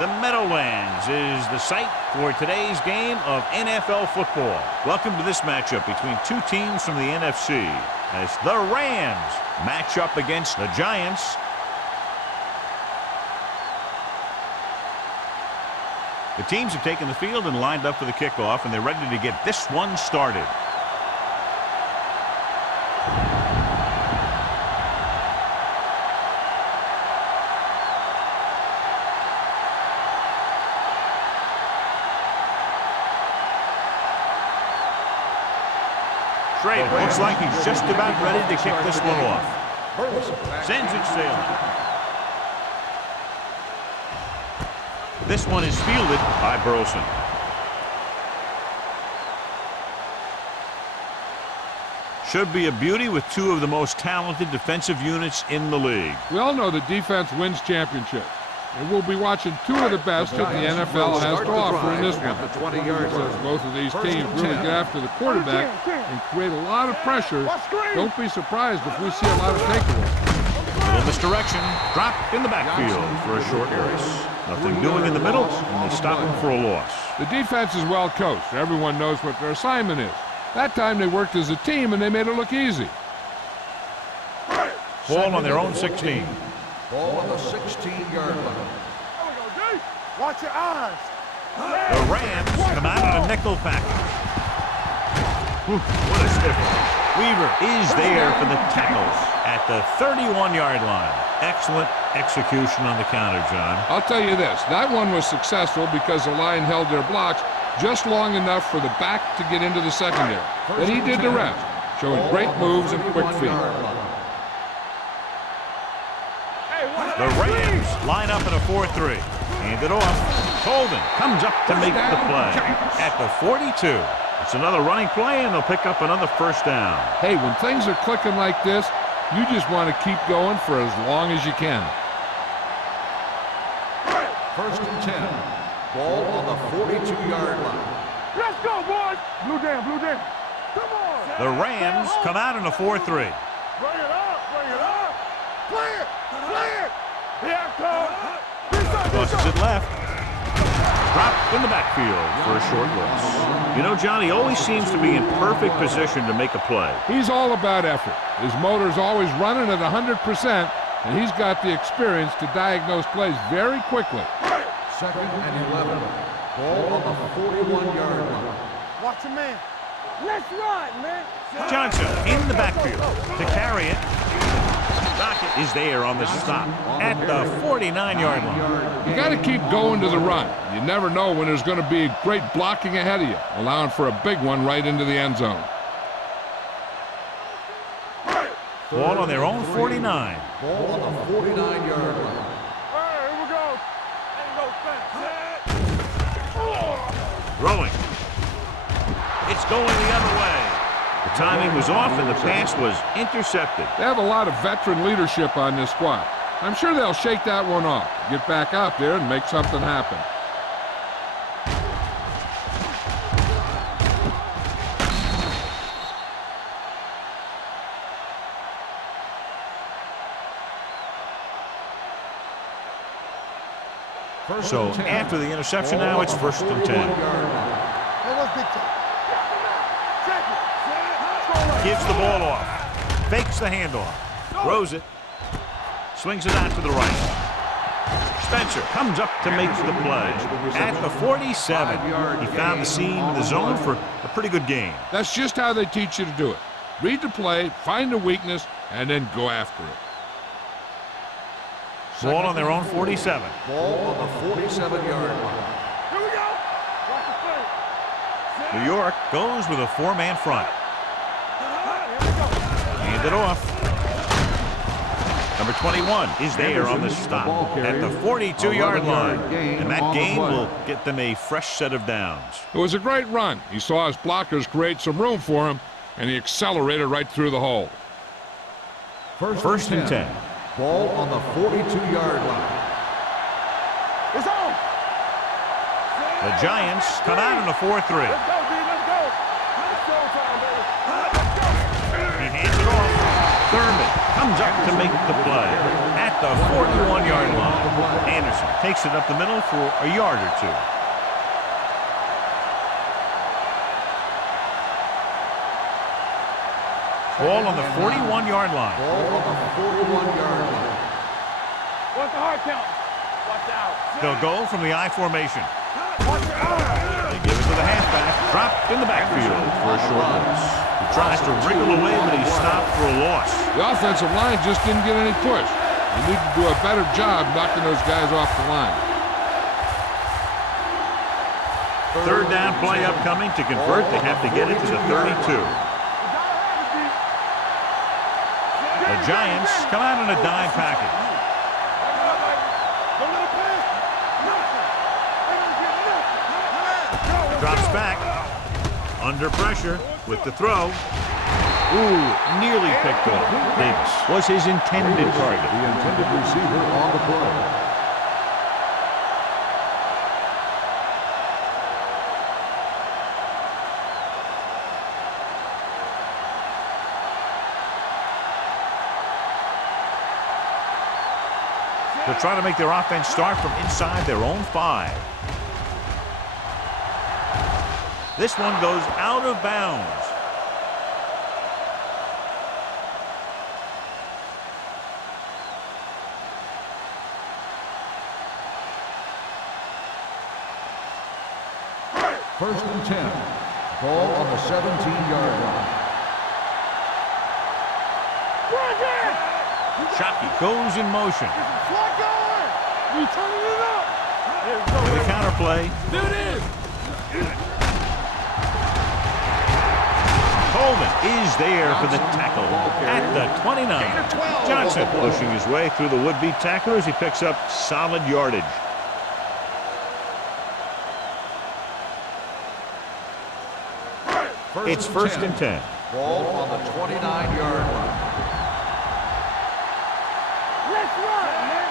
The Meadowlands is the site for today's game of NFL football. Welcome to this matchup between two teams from the NFC as the Rams match up against the Giants. The teams have taken the field and lined up for the kickoff, and they're ready to get this one started. Looks like he's just about ready to kick this one off. Sends it sailing. This one is fielded by Burleson. Should be a beauty with two of the most talented defensive units in the league. We all know that defense wins championships. And we'll be watching two of the best that the NFL has to offer in this one. Because both of these teams really get after the quarterback and create a lot of pressure. Don't be surprised if we see a lot of takeaways. Little misdirection. Drop in the backfield for a short race. Nothing doing in the middle, and they stop him for a loss. The defense is well coached. Everyone knows what their assignment is. That time they worked as a team, and they made it look easy. Ball on their own 16. Ball on the 16-yard line. Watch your eyes. The Rams come out on a nickel package. What a stiffer. Weaver is there for the tackle at the 31-yard line. Excellent execution on the counter, John. I'll tell you this. That one was successful because the line held their blocks just long enough for the back to get into the secondary. Then he did the rest, showing great moves and quick feet. The Rams line up in a 4-3. Hand it off. Colvin comes up to make the play at the 42. It's another running play, and they'll pick up another first down. Hey, when things are clicking like this, you just want to keep going for as long as you can. First and 10. Ball on the 42-yard line. Let's go, boys. Blue down, blue down. Come on. The Rams come out in a 4-3. Bring it up, bring it up. Play it, play it. Here it comes. Tosses it left. Drop in the backfield for a short loss. You know, John, he always seems to be in perfect position to make a play. He's all about effort. His motor's always running at 100%, and he's got the experience to diagnose plays very quickly. Second and 11. Ball on the 41-yard line. Watch your man. Let's run, man. Johnson in the backfield to carry it. Dockett is there on the stop at the 49-yard line. You got to keep going to the run. You never know when there's going to be great blocking ahead of you, allowing for a big one right into the end zone. Ball on their own 49. Ball on the 49-yard line. Hey, here we go. Throwing. It's going the other way. The timing was off, and the pass was intercepted. They have a lot of veteran leadership on this squad. I'm sure they'll shake that one off, get back out there, and make something happen. So after the interception now, it's first and 10. Gives the ball off. Fakes the handoff. Throws it. Swings it out to the right. Spencer comes up to make the play at the 47. He found the seam in the zone for a pretty good game. That's just how they teach you to do it. Read the play, find the weakness, and then go after it. Ball on their own 47. Ball on the 47-yard line. Here we go. Watch the play. New York goes with a four-man front. Hand it off. Number 21 is there on the stop at the 42-yard line. And that gain will get them a fresh set of downs. It was a great run. He saw his blockers create some room for him, and he accelerated right through the hole. First and 10. Ball on the 42-yard line. It's on. The Giants come out in a 4-3. Let's go, D. Let's go. It's showtime, baby. He hands it off. Thurman comes up to make the play at the 41-yard line. Anderson takes it up the middle for a yard or two. Ball on the 41-yard line. Ball on the 41-yard line. What's the hard count? Watch out. They'll go from the I formation. Watch out. They give it to the halfback, dropped in the backfield for a short loss. He tries to wriggle away, but he's stopped for a loss. The offensive line just didn't get any push. They need to do a better job knocking those guys off the line. Third down play upcoming. To convert, they have to get it to the 32. The Giants come out in a dime package. Drops back. Under pressure with the throw. Ooh, nearly picked off. Davis was his intended target. The intended receiver on the play. They're trying to make their offense start from inside their own 5. This one goes out of bounds. First and 10. Ball on the 17-yard line. Shockey goes in motion. Slot going. We turning it up. With a counter play. There it is. Coleman is there for the tackle at the 29. Johnson pushing his way through the would-be tackler as he picks up solid yardage. It's first and 10. Ball on the 29-yard line. Let's run, man.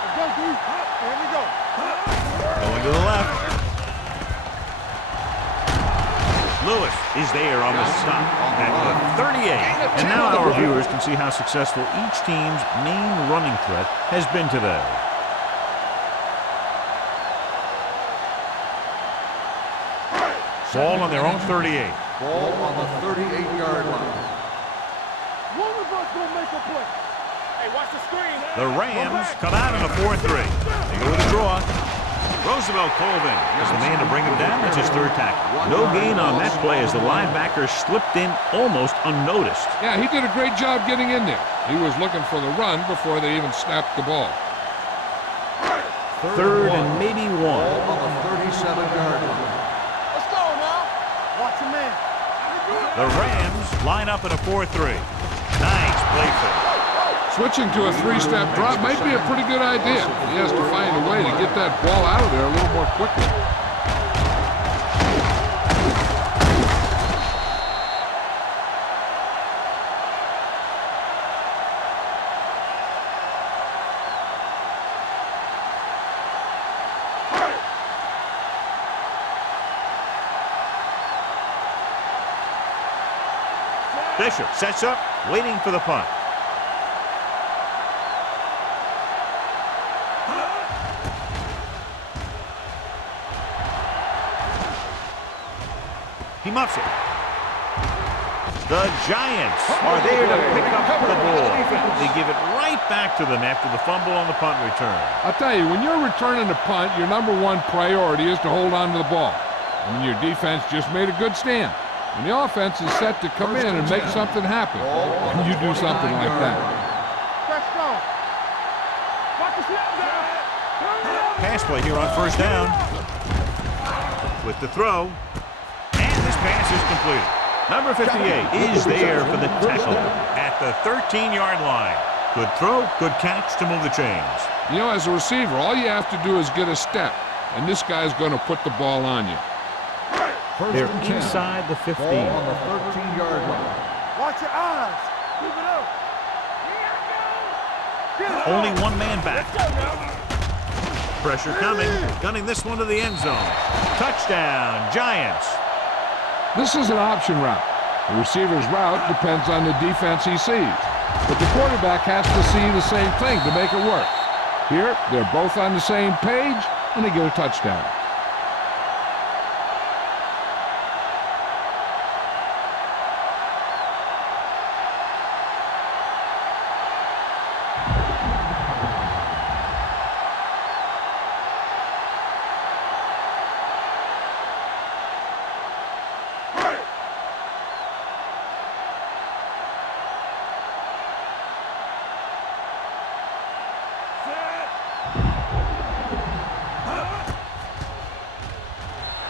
Let's go, dude. Here we go. Going to the left. Lewis is there on the stop at the 38. And now our viewers can see how successful each team's main running threat has been today. Ball on their own 38. Ball on the 38-yard line. One of us will make a play. Hey, watch the screen. The Rams come out in a 4-3. They go with a draw. Roosevelt Colvin is the man to bring him down. That's his third tackle. No gain on that play as the linebacker slipped in almost unnoticed. Yeah, he did a great job getting in there. He was looking for the run before they even snapped the ball. Third and maybe 1. Ball on the 37-yard line. Let's go now. Watch him in. The Rams line up in a 4-3. Nice play fake. Switching to a 3-step drop might be a pretty good idea. He has to find a way to get that ball out of there a little more quickly. Bishop sets up, waiting for the punt. He muffs it. The Giants are there to pick up the ball. They give it right back to them after the fumble on the punt return. I'll tell you, when you're returning a punt, your #1 priority is to hold on to the ball. I mean, your defense just made a good stand. And the offense is set to come in and make something happen. And you do something like that. Let's go. Watch the snap down. Pass play here on first down. With the throw. And this pass is completed. Number 58 is there for the tackle at the 13-yard line. Good throw, good catch to move the chains. You know, as a receiver, all you have to do is get a step. And this guy's going to put the ball on you. They're inside the 15. Ball on the 13-yard line. Watch your eyes. Keep it up. Get it Only up. one man back. Let's go now. Pressure coming. Gunning this one to the end zone. Touchdown, Giants. This is an option route. The receiver's route depends on the defense he sees. But the quarterback has to see the same thing to make it work. Here, they're both on the same page, and they get a touchdown.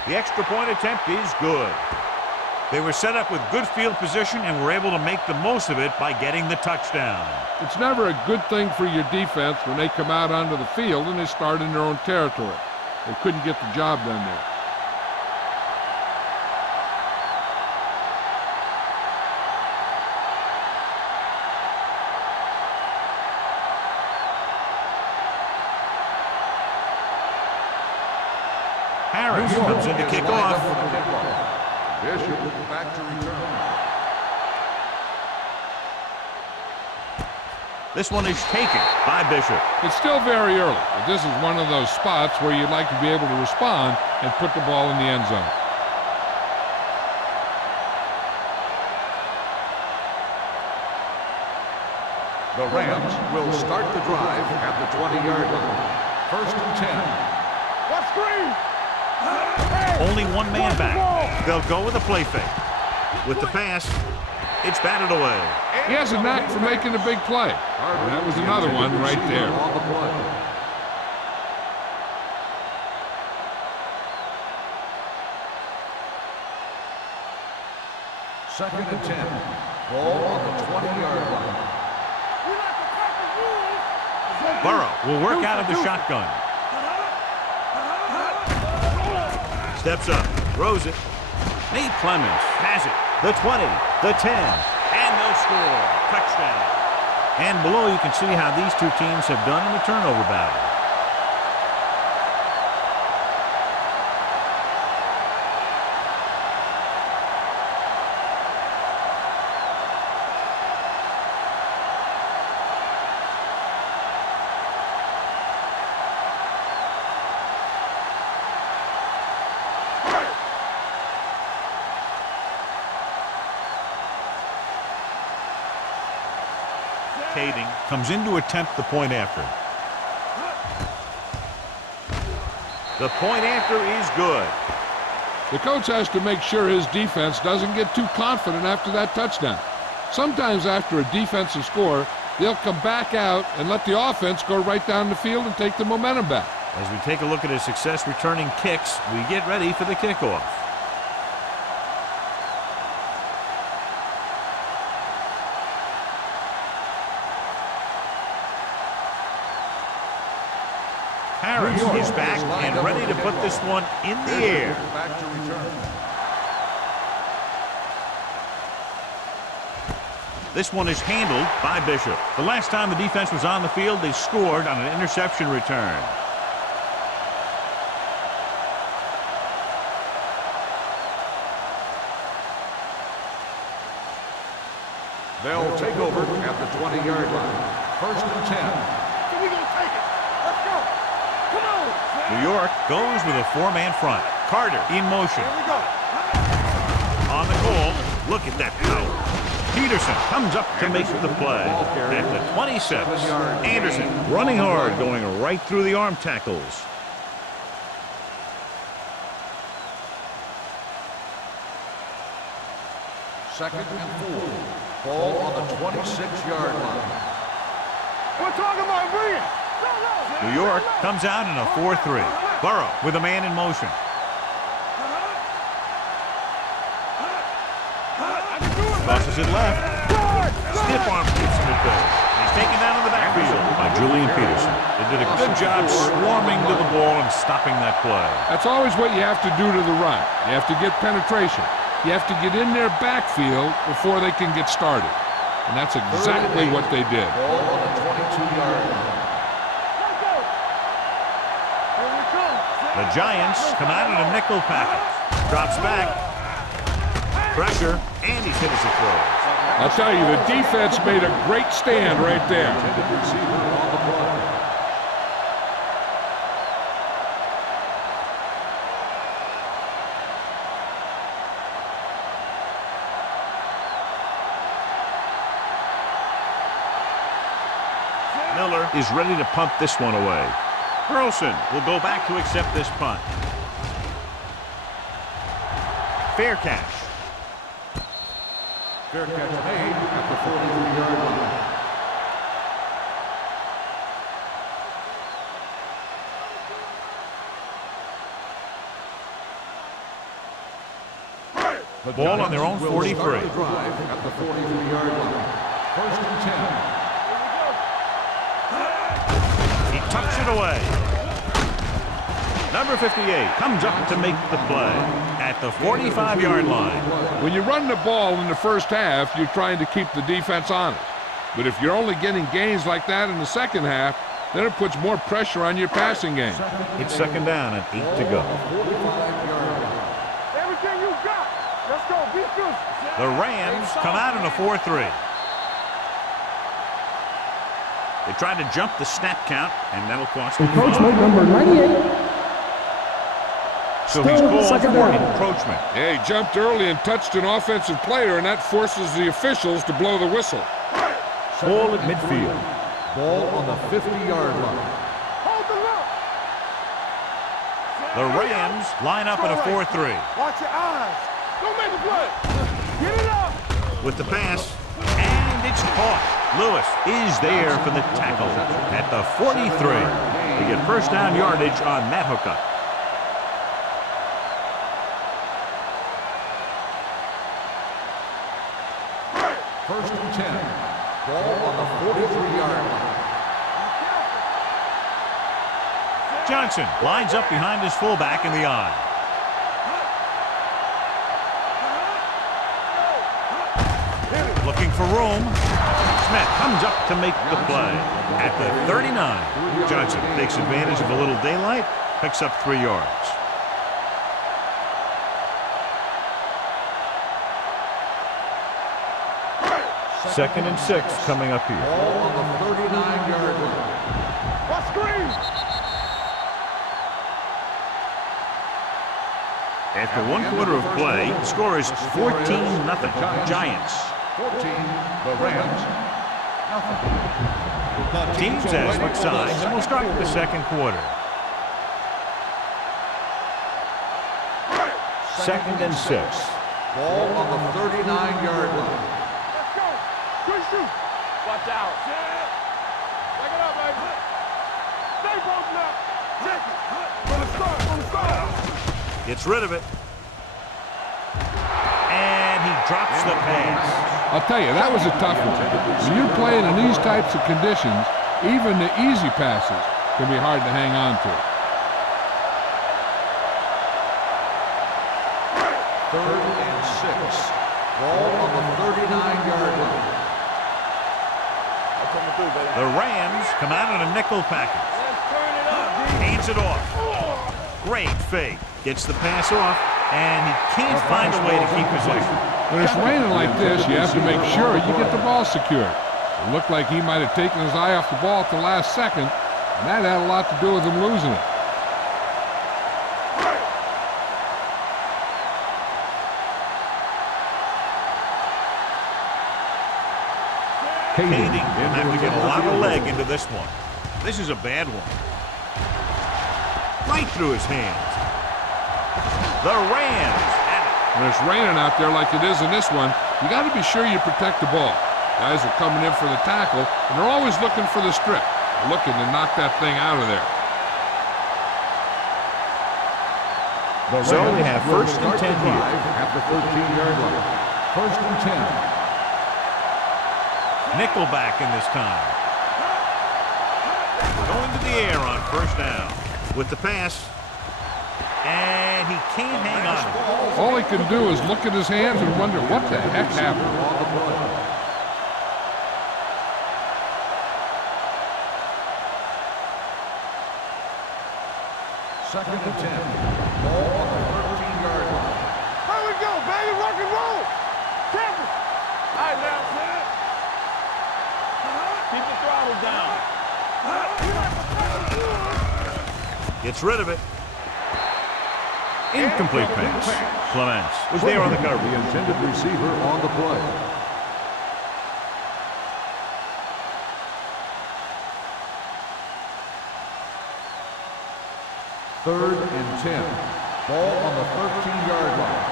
The extra point attempt is good. They were set up with good field position and were able to make the most of it by getting the touchdown. It's never a good thing for your defense when they come out onto the field and they start in their own territory. They couldn't get the job done there. Harris comes in to kick off. Bishop back to return. This one is taken by Bishop. It's still very early, but this is one of those spots where you'd like to be able to respond and put the ball in the end zone. The Rams will start the drive at the 20-yard line. 1st and 10. What's green? Only one man back. They'll go with a play fake. With the pass, it's batted away. He has a knack for making a big play. And that was another one right there. On the play. Second and 10. Ball on the 20-yard line. Burrow will work out of the shotgun. Steps up, throws it. Nate Clemens has it. The 20, the 10, and they'll score. Touchdown. And below you can see how these two teams have done in the turnover battle. Comes in to attempt the point after. The point after is good. The coach has to make sure his defense doesn't get too confident after that touchdown. Sometimes after a defensive score, they'll come back out and let the offense go right down the field and take the momentum back. As we take a look at his success returning kicks, we get ready for the kickoff. Harris is back and ready to put this one in the air. Back to return. This one is handled by Bishop. The last time the defense was on the field, they scored on an interception return. They'll take over at the 20-yard line. 1st and 10. We're going to take it. Let's go. Come on. New York goes with a four-man front. Carter in motion. Here we go. On the goal, look at that power. Peterson comes up to make the play. At the 26, Anderson running hard, going right through the arm tackles. Second and 4. Ball on the 26-yard line. We're talking about bring it. New York comes out in a 4-3. Burrow with a man in motion. Crosses it left. Stiff arm keeps him at bay. He's taken down in the backfield by Julian Peterson. They did a good job swarming to the ball and stopping that play. That's always what you have to do to the run. You have to get penetration. You have to get in their backfield before they can get started. And that's exactly what they did. Ball on the 22-yard line. The Giants come out in a nickel package. Drops back. Pressure, and he's hit as he throws. I'll tell you, the defense made a great stand right there. Miller is ready to punt this one away. Burleson will go back to accept this punt. Fair catch. Fair catch made at the 43-yard line. The Ball on their own Giants 43. will start the drive at the 43-yard line. First and 10. He tucks it away. Number 58 comes up to make the play at the 45-yard line. When you run the ball in the first half, you're trying to keep the defense honest. But if you're only getting gains like that in the second half, then it puts more pressure on your passing game. It's second down and 8 to go. Everything you got. Let's go. Be good. The Rams come out in a 4-3. They tried to jump the snap count, and that'll cost them. Encroachment number 98. So he's Still called second for down. encroachment. Yeah, he jumped early and touched an offensive player, and that forces the officials to blow the whistle. Ball at midfield. Ball on the 50-yard line. Hold the look. The Rams line up in a 4-3. Watch your eyes. Don't make the play. Get it up. With the pass, and it's caught. Lewis is there for the tackle at the 43. They get first down yardage on that hookup. First and 10. Ball on the 43-yard line. Johnson lines up behind his fullback in the I. Looking for room. Smith comes up to make the play at the 39. Johnson takes advantage of a little daylight, picks up 3 yards. Second and 6 coming up here. Ball on the 39-yard line. What screen? After 1 quarter of play, the score is 14-0. Giants. 14, the Rams, nothing. Teams as switch sides, and we'll start with the second quarter. Second and 6. Ball on the 39-yard line. Let's go. Good shoot. Watch out. Back it up, baby. Stay broken up. Check it. On the start. Gets rid of it. And he drops the pass. I'll tell you, that was a tough one. When you're playing in these types of conditions, even the easy passes can be hard to hang on to. Third and 6. Ball on the 39-yard line. The Rams come out in a nickel package. Hands it off. Great fake. Gets the pass off, and he can't find a way to keep possession. When it's raining like this, you have to make sure you get the ball secured. It looked like he might have taken his eye off the ball at the last second, and that had a lot to do with him losing it. Kading didn't have to get a lot of leg into this one. This is a bad one. Right through his hands. The Rams at it. When it's raining out there like it is in this one, you got to be sure you protect the ball. Guys are coming in for the tackle, and they're always looking for the strip, looking to knock that thing out of there. So they have first and 10 here. At the 13-yard line. First and 10. Nickelback in this time. Going to the air on first down. With the pass. And he can't hang on. All he can do is look at his hands and wonder what the heck happened. Second and 10. Ball on the 13-yard line. Here we go, baby. Rock and roll. Tampa. All right, now. Throttle down. Gets rid of it. Incomplete pass. Clements was there on the cover. The intended receiver on the play. Third and 10. Ball on the 13-yard line.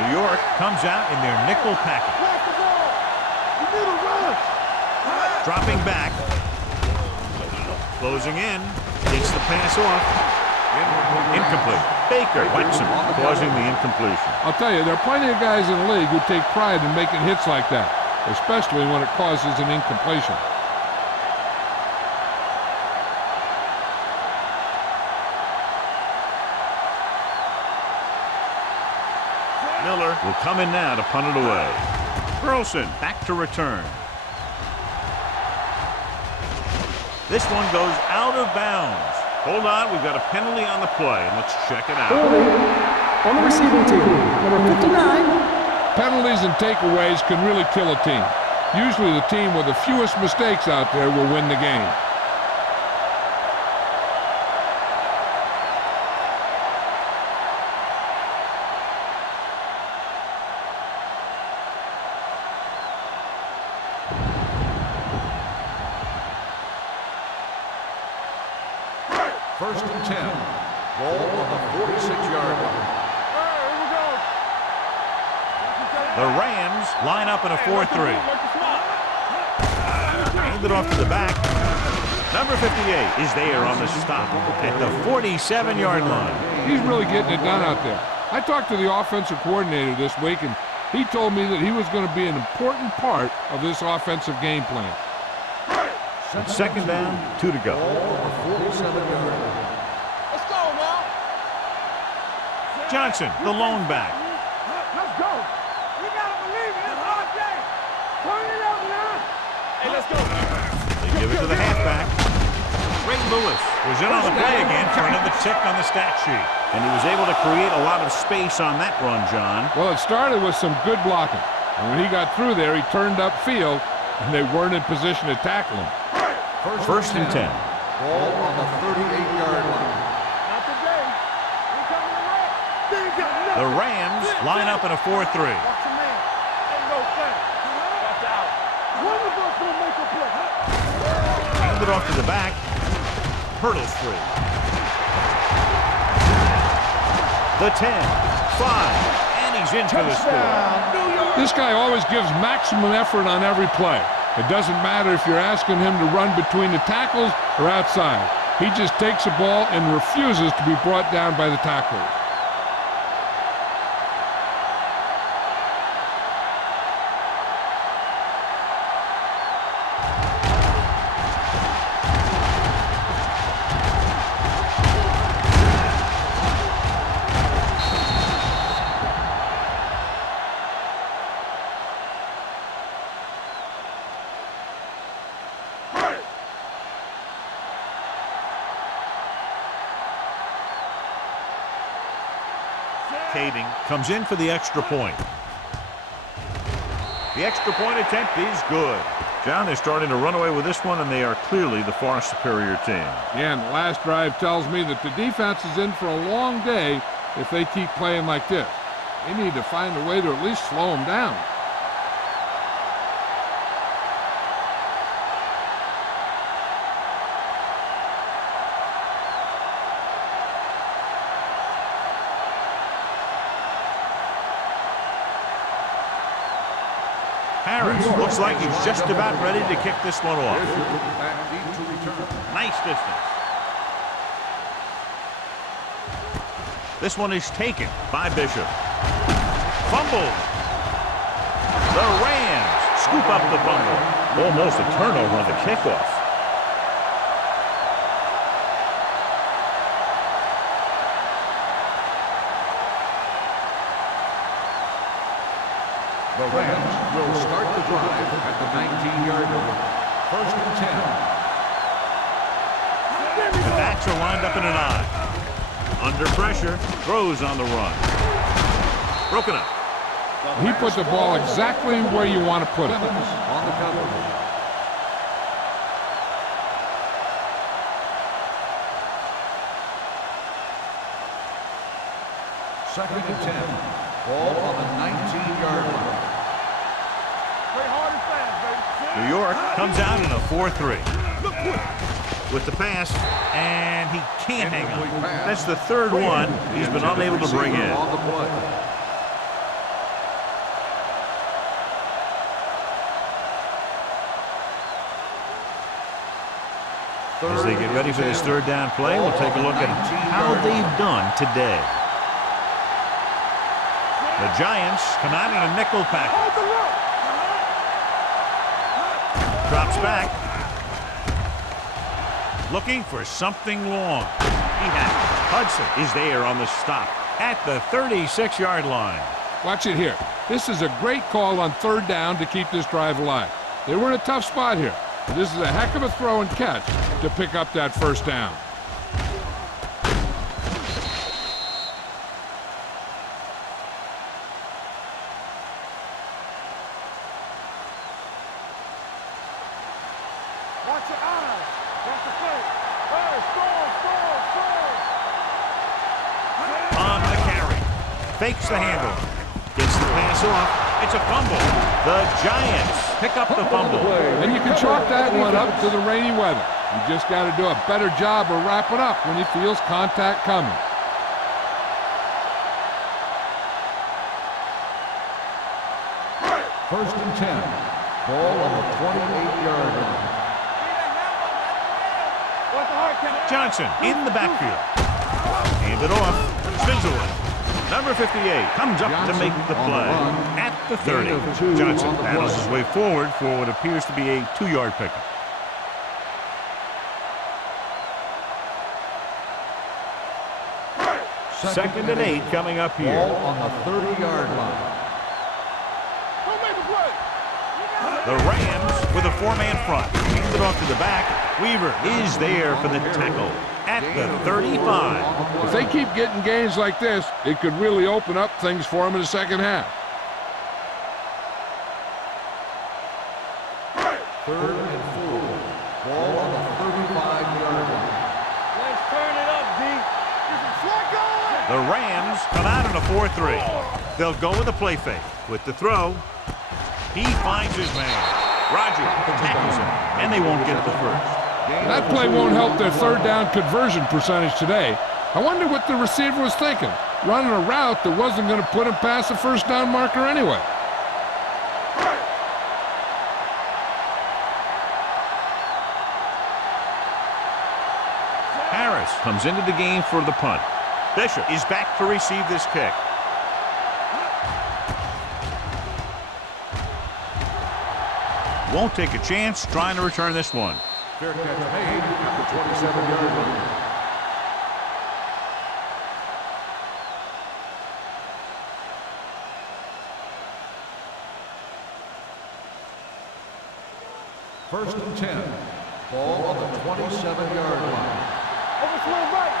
New York comes out in their nickel package. Dropping back. Closing in. Takes the pass off. Incomplete. Baker whacks him, causing the incompletion. I'll tell you, there are plenty of guys in the league who take pride in making hits like that, especially when it causes an incompletion. Miller will come in now to punt it away. Burleson back to return. This one goes out of bounds. Hold on, we've got a penalty on the play, and let's check it out. On the receiving team, number 59. Penalties and takeaways can really kill a team. Usually the team with the fewest mistakes out there will win the game. First and 10. Ball on the 46-yard line. The Rams line up in a 4-3. Hand it off to the back. Number 58 is there on the stop at the 47-yard line. He's really getting it done out there. I talked to the offensive coordinator this week, and he told me that he was going to be an important part of this offensive game plan. Second down, 2 to go. Let's go now. Johnson, the lone back. Let's go. We gotta believe it. It's our game. Turn it up now. Hey, let's go. They give it to the halfback. Ray Lewis was in on the play again for another tick on the stat sheet. And he was able to create a lot of space on that run, John. Well, it started with some good blocking. And when he got through there, he turned upfield, and they weren't in position to tackle him. First and 10. Ball on the 38-yard line. Not today. We coming to work. The Rams line up in a 4-3. Watch your man. Ain't no thing. Watch out. One of us will make a play. Hand it off to the back. Hurdles free. The 10, 5, and he's in for the score. This guy always gives maximum effort on every play. It doesn't matter if you're asking him to run between the tackles or outside. He just takes the ball and refuses to be brought down by the tacklers. Kading comes in for the extra point. The extra point attempt is good. John, they're starting to run away with this one, and they are clearly the far superior team. Yeah, and the last drive tells me that the defense is in for a long day if they keep playing like this. They need to find a way to at least slow them down. Harris looks like he's just about ready to kick this one off. Back deep to return. Nice distance. This one is taken by Bishop. Fumble. The Rams scoop up the fumble. Almost a turnover on the kickoff. The Rams will start the drive at the 19-yard line. First and 10. The backs are lined up in an I. Under pressure, throws on the run. Broken up. He put the ball exactly where you want to put it. On the cover. Second and 10. Ball on the 19-yard line. Play hard and fast, baby. New York comes out in a 4-3. With the pass, and he can't hang on. That's the third one he's been unable to bring in. On the play. As they get ready for this third down play, we'll take a look at how they've done today. The Giants come out in a nickel package. Drops back. Looking for something long. He has it. Hudson is there on the stop at the 36-yard line. Watch it here. This is a great call on third down to keep this drive alive. They were in a tough spot here. But this is a heck of a throw and catch to pick up that first down. Watch your eyes. That's the play. Hey, score. On the carry. Fakes the handle. Gets the pass off. It's a fumble. The Giants pick up the fumble. And you can chalk that one up to the rainy weather. You just got to do a better job of wrapping up when he feels contact coming. First and 10. Ball on the 28-yard line. Johnson in the backfield. Hand it off. Spins away. Number 58 comes up to make the play at the 30. Johnson paddles his way forward for what appears to be a 2-yard pickup. Second and 8 coming up here. Ball on the 30-yard line. The Rams with a 4-man front. Hands it off to the back. Weaver is there for the tackle at the 35. If they keep getting gains like this, it could really open up things for them in the second half. Third and 4. Ball on the 35-yard line. Let's turn it up, D. The Rams come out in a 4-3. They'll go with a play fake. With the throw, he finds his man. Roger tackles him, and they won't get the first. That play won't help their third down conversion percentage today. I wonder what the receiver was thinking, running a route that wasn't going to put him past the first down marker anyway. Harris comes into the game for the punt. Bishop is back to receive this kick. Won't take a chance trying to return this one. Fair catch made at the 27-yard line. First and 10. Ball on the 27-yard line. Overswing right.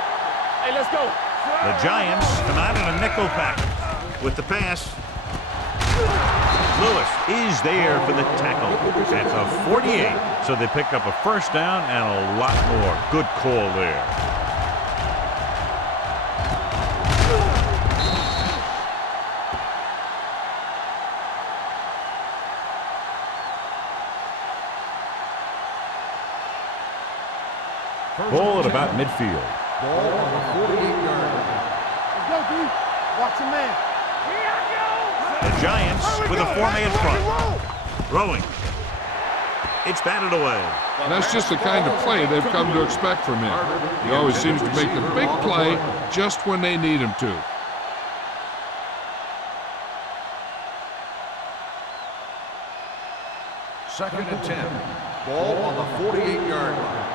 Hey, let's go. The Giants come out in a nickel package. With the pass, Lewis is there for the tackle at the 48. So they pick up a first down and a lot more. Good call there. Ball at about midfield. Ball on the 48-yard line. Let's go, D. Watch your man. The Giants with a 4-man front. Rolling. It's batted away. That's just the kind of play they've come to expect from him. He always seems to make the big play just when they need him to. Second and 10. Ball on the 48-yard line.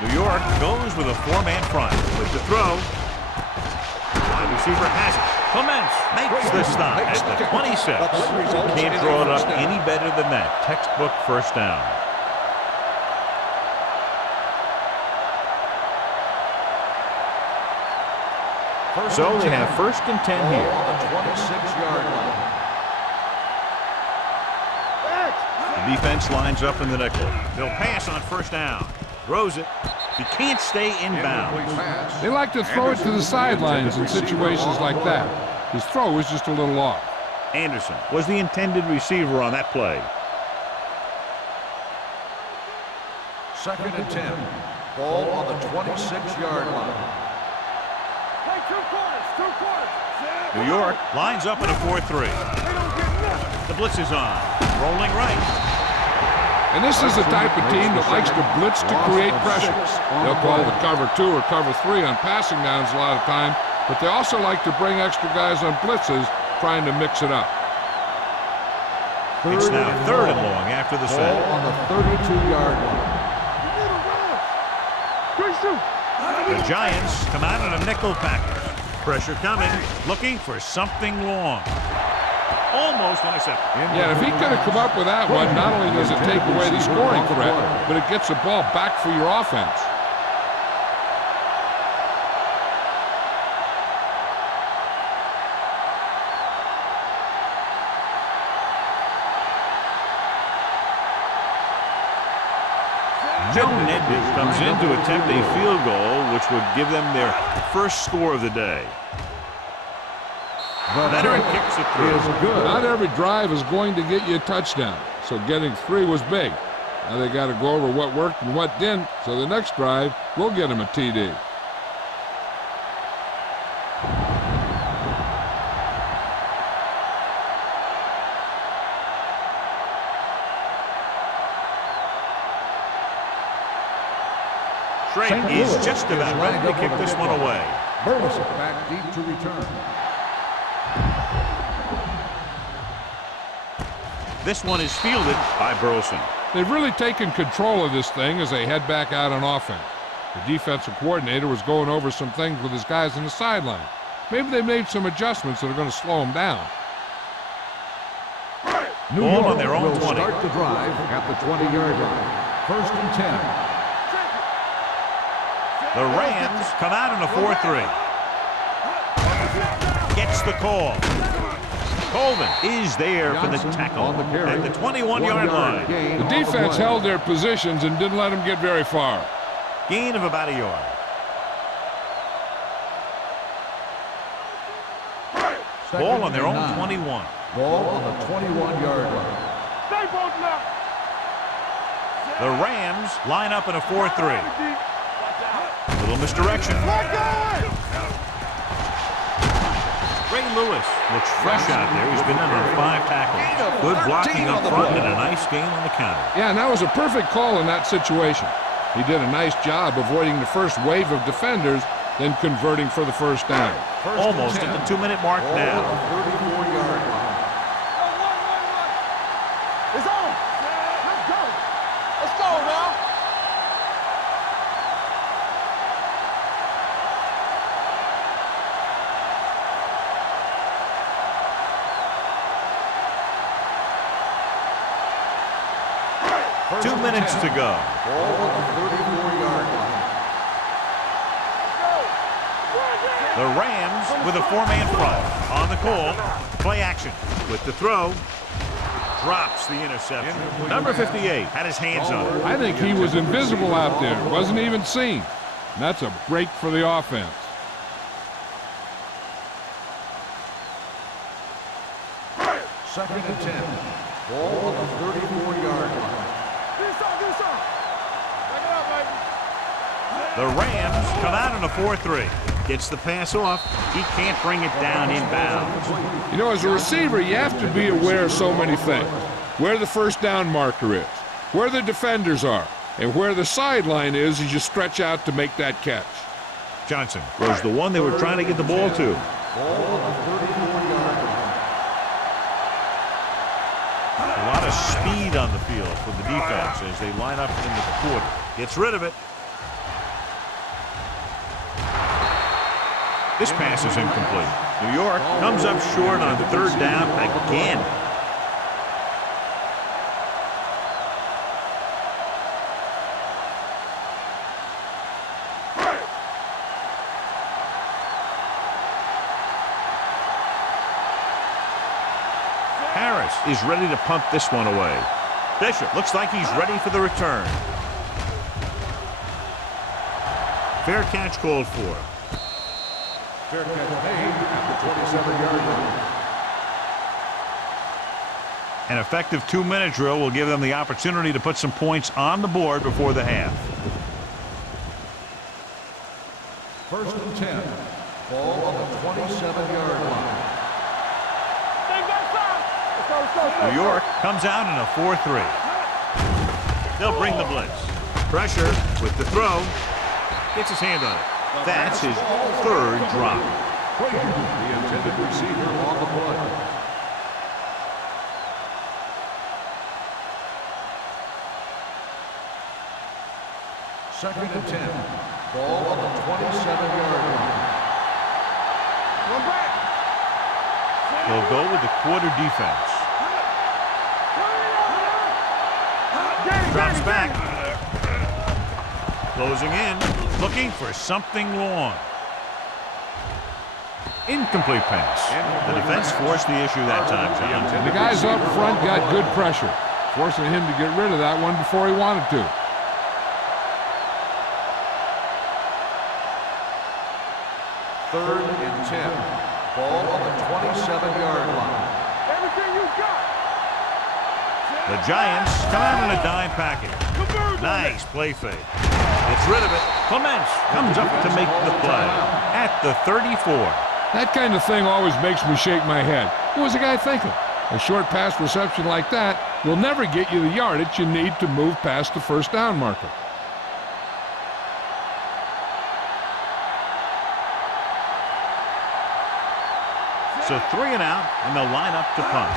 New York goes with a 4-man front. With the throw, wide receiver has it. Clements makes the stop at the 26. Can't draw it up any better than that. Textbook first down. So they have first and 10 Ball here. on the 26-yard line. The defense lines up in the nickel. They'll pass on first down. Throws it. He can't stay inbound. Incomplete pass. They like to throw it to the sidelines in situations like that. His throw was just a little off. Anderson was the intended receiver on that play. Second and 10. Ball on the 26-yard line. Play two quarters. New York lines up in a 4-3. They don't get nothing. The blitz is on. Rolling right. And this is the type of team that likes to blitz to create pressure. They'll call the cover 2 or cover 3 on passing downs a lot of time, but they also like to bring extra guys on blitzes, trying to mix it up. It's now third and long after the Ball set. on the 32-yard line. The Giants come out in a nickel package. Pressure coming, looking for something long. Almost intercepted. Yeah, if he could have come up with that one, not only does it take away the scoring threat, but it gets the ball back for your offense. Joe Nedved comes in to attempt a field goal, which would give them their first score of the day. Veteran kicks it through. Not every drive is going to get you a touchdown, so getting 3 was big. Now they got to go over what worked and what didn't, so the next drive will get them a TD. Trey is just about ready to kick this one away. Burleson back deep to return. This one is fielded by Burleson. They've really taken control of this thing as they head back out on offense. The defensive coordinator was going over some things with his guys on the sideline. Maybe they made some adjustments that are going to slow them down. New Ball York on their own will 20. start the drive at the 20-yard line. First and 10. The Rams come out in a 4-3. Gets the call. Colvin is there for the tackle at the 21-yard line. The defense held their positions and didn't let them get very far. Gain of about a yard. Ball on their own 21. Ball on the 21-yard line. Stay bolting up. The Rams line up in a 4-3. Little misdirection. Ray Lewis looks fresh out there. He's been under 5 tackles. Good blocking up front and a nice gain on the counter. Yeah, and that was a perfect call in that situation. He did a nice job avoiding the first wave of defenders, then converting for the first down. Almost at the 2-minute mark now. 34-yard line. It's on. Let's go. Let's go now. First 2 and minutes 10. to go. Ball on the 34-yard line. The Rams with a 4-man front. On the call. Play action. With the throw. Drops the interception. Number 58 had his hands on it. I think he was invisible out there. Wasn't even seen. And that's a break for the offense. Second and 10. Ball on the 34-yard line. The Rams come out in a 4-3. Gets the pass off. He can't bring it down inbounds. You know, as a receiver, you have to be aware of so many things. Where the first down marker is, where the defenders are, and where the sideline is as you stretch out to make that catch. Johnson was the one they were trying to get the ball to. Ball on the 34-yard line. A lot of speed on the field for the defense as they line up in the quarter. Gets rid of it. This pass is incomplete. New York comes up short on 3rd down again. Harris is ready to punt this one away. Bishop looks like he's ready for the return. Fair catch called for. Fair catch made at the 27-yard line. An effective 2-minute drill will give them the opportunity to put some points on the board before the half. 1st and 10. Ball on the 27-yard line. New York comes out in a 4-3. They'll bring the blitz. Pressure with the throw. Gets his hand on it. That's his 3rd drop. The intended receiver on the play. Second and 10. Ball on the 27-yard line. They'll go with the quarter defense. Drops back. Closing in. Looking for something long. Incomplete pass. The defense forced the issue that time, John. The guys up front got good pressure, forcing him to get rid of that one before he wanted to. Third and 10. Ball on the 27-yard line. Everything you got. The Giants come out in a dime package. Nice play fake. Gets rid of it. Clements comes up to make the play at the 34. That kind of thing always makes me shake my head. What was the guy thinking? A short pass reception like that will never get you the yardage you need to move past the first down marker. So 3 and out, and they'll line up to punt.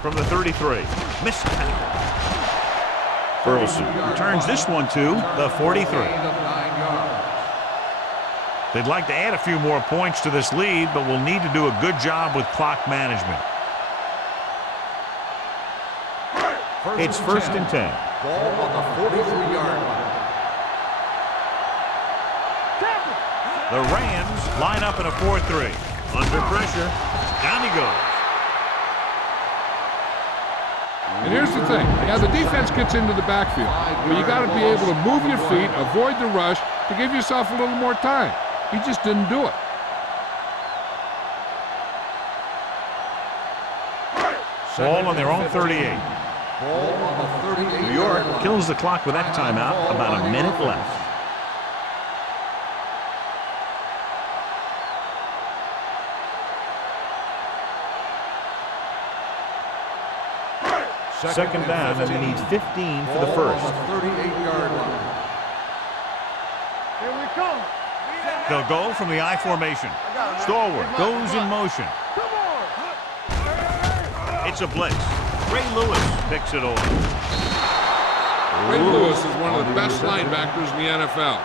From the 33, missed tackle. Burleson returns this one to the 43. They'd like to add a few more points to this lead, but will need to do a good job with clock management. It's 1st and 10. Ball on the 43-yard line. The Rams line up in a 4-3. Under pressure. Down he goes. And here's the thing. Yeah, the defense gets into the backfield, but you got to be able to move your feet, avoid the rush to give yourself a little more time. He just didn't do it. Ball on their own 38. Ball on the 38. New York kills the clock with that timeout. About a minute left. Second down, and they need 15 for the first. 38-yard line. Here we come. They'll go from the I formation. Stalwart goes in motion. Come on. It's a blitz. Ray Lewis picks it off. Ray Lewis is one of the best linebackers in the NFL.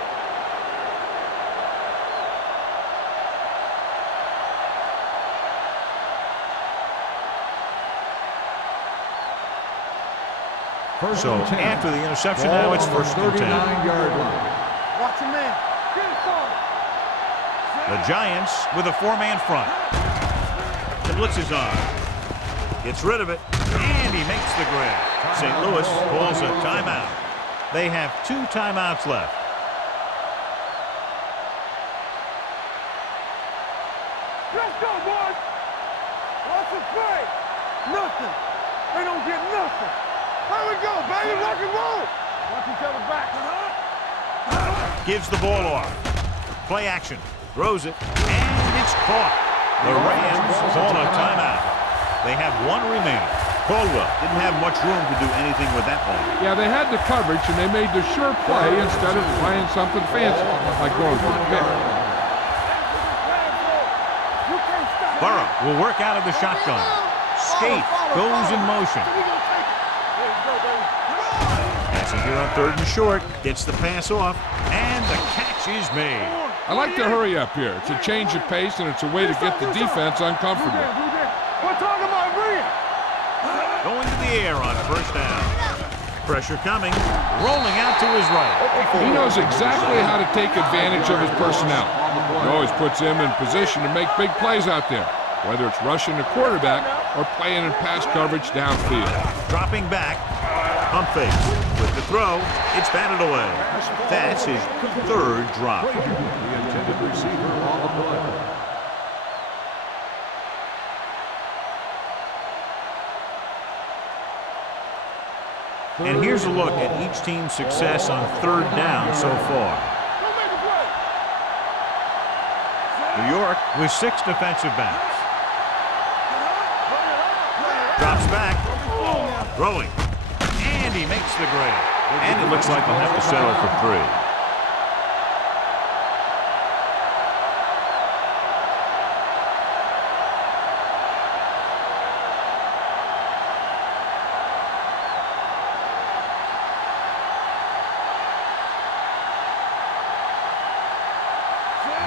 So after the interception, now it's 1st and 10. 39-yard line. Watch your man. Get it for him. The Giants with a 4-man front. The blitz is on. Gets rid of it, and he makes the grab. St. Louis calls a timeout. They have 2 timeouts left. Let's go, boys. What's the play? Nothing. They don't get nothing. Here we go, baby. Rock and roll. Watch each other back. Gives the ball off. Play action. Throws it, and it's caught. The Rams call a timeout. They have 1 remaining. Caldwell didn't have much room to do anything with that one. Yeah, they had the coverage, and they made the sure play instead of playing something fancy, like going for the pick. Burrow will work out of the shotgun. Skate goes in motion. Passing here on 3rd and short. Gets the pass off, and the catch is made. I like to hurry up here. It's a change of pace, and it's a way to get the defense uncomfortable. We're talking about brilliant. Going to the air on 1st down. Pressure coming. Rolling out to his right. He knows exactly how to take advantage of his personnel. He always puts him in position to make big plays out there, whether it's rushing the quarterback or playing in pass coverage downfield. Dropping back. Pump fake. With the throw, it's batted away. That's his third drop. The intended receiver on the play. And here's a look at each team's success on third down so far. New York with 6 defensive backs. Drops back. Throwing. And he makes the grab. And it looks like they'll have to settle for 3.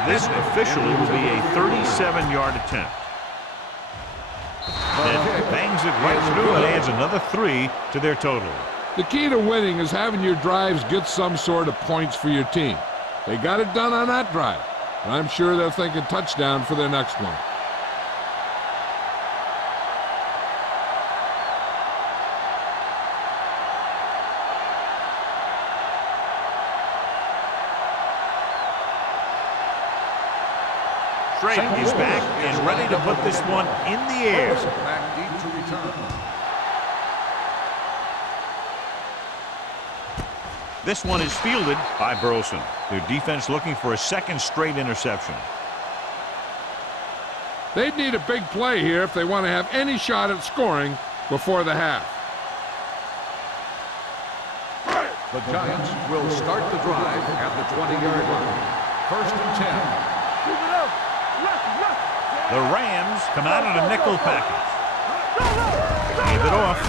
This officially will be a 37-yard attempt. Then bangs it right through and adds another 3 to their total. The key to winning is having your drives get some sort of points for your team. They got it done on that drive, and I'm sure they're thinking touchdown for their next one. Straight is back and ready to put this one in the air. Back deep to return. This one is fielded by Burleson. Their defense looking for a second straight interception. They'd need a big play here if they want to have any shot at scoring before the half. The Giants will start the drive at the 20-yard line. 1st and 10. The Rams come out in a nickel package. Hand it off.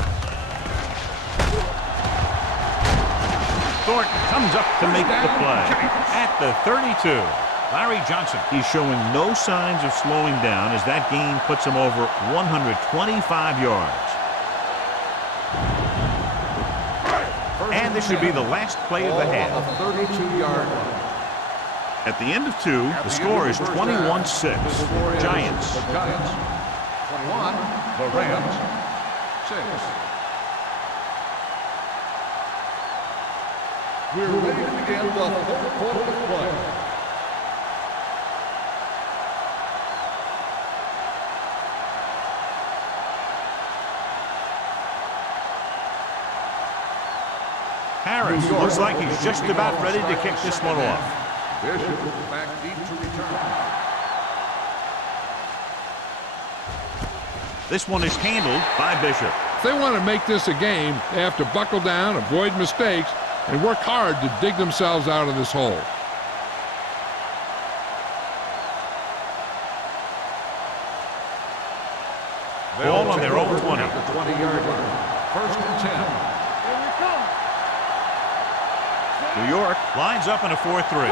Thornton comes up to make the play at the 32. Larry Johnson. He's showing no signs of slowing down as that gain puts him over 125 yards. And this should be the last play of the half. 32-yard line. At the end of 2, the score is 21-6. Giants. The Giants 21, the Rams 6. We're ready to begin the 4th quarter of play. Harris looks like he's just about ready to kick this one off. Bishop back deep to return. This one is handled by Bishop. If they want to make this a game, they have to buckle down, avoid mistakes, and work hard to dig themselves out of this hole. Ball on their own 20. At the 20-yard line. 1st and 10. New York lines up in a 4-3.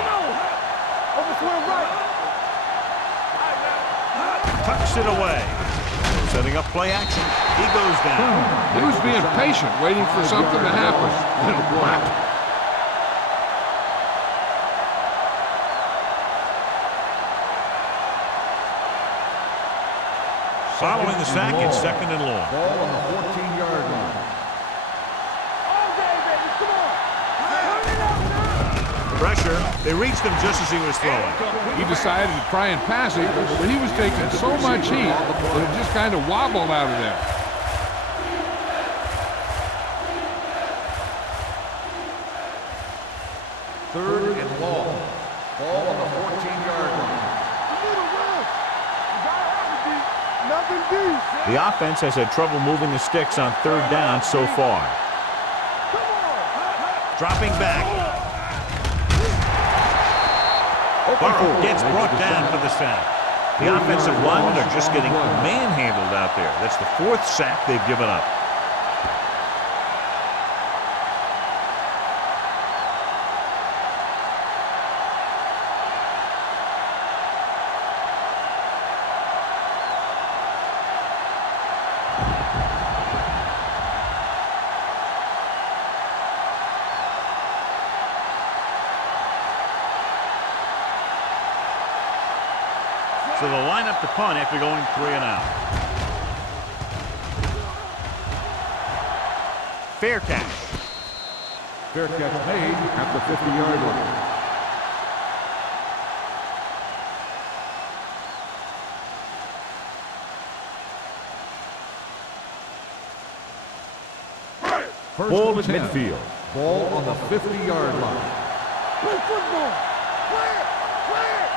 Tucks it away. Setting up play action. He goes down. He was being patient, waiting for something to happen. Little black. Following the sack, it's 2nd and long. Ball on the 14-yard line. Pressure. They reached him just as he was throwing. He decided to try and pass it, but he was taking so much heat that it just kind of wobbled out of there. Third and long. Ball on the 14-yard line. The offense has had trouble moving the sticks on 3rd down so far. Dropping back. Burrow gets brought down for the sack. The offensive linemen are just getting manhandled out there. That's the 4th sack they've given up. So they'll line up to punt after going 3 and out. Fair catch. Fair catch made at the 50-yard line. Ball at midfield. Ball on the 50-yard line. Play football. Play it. Play it.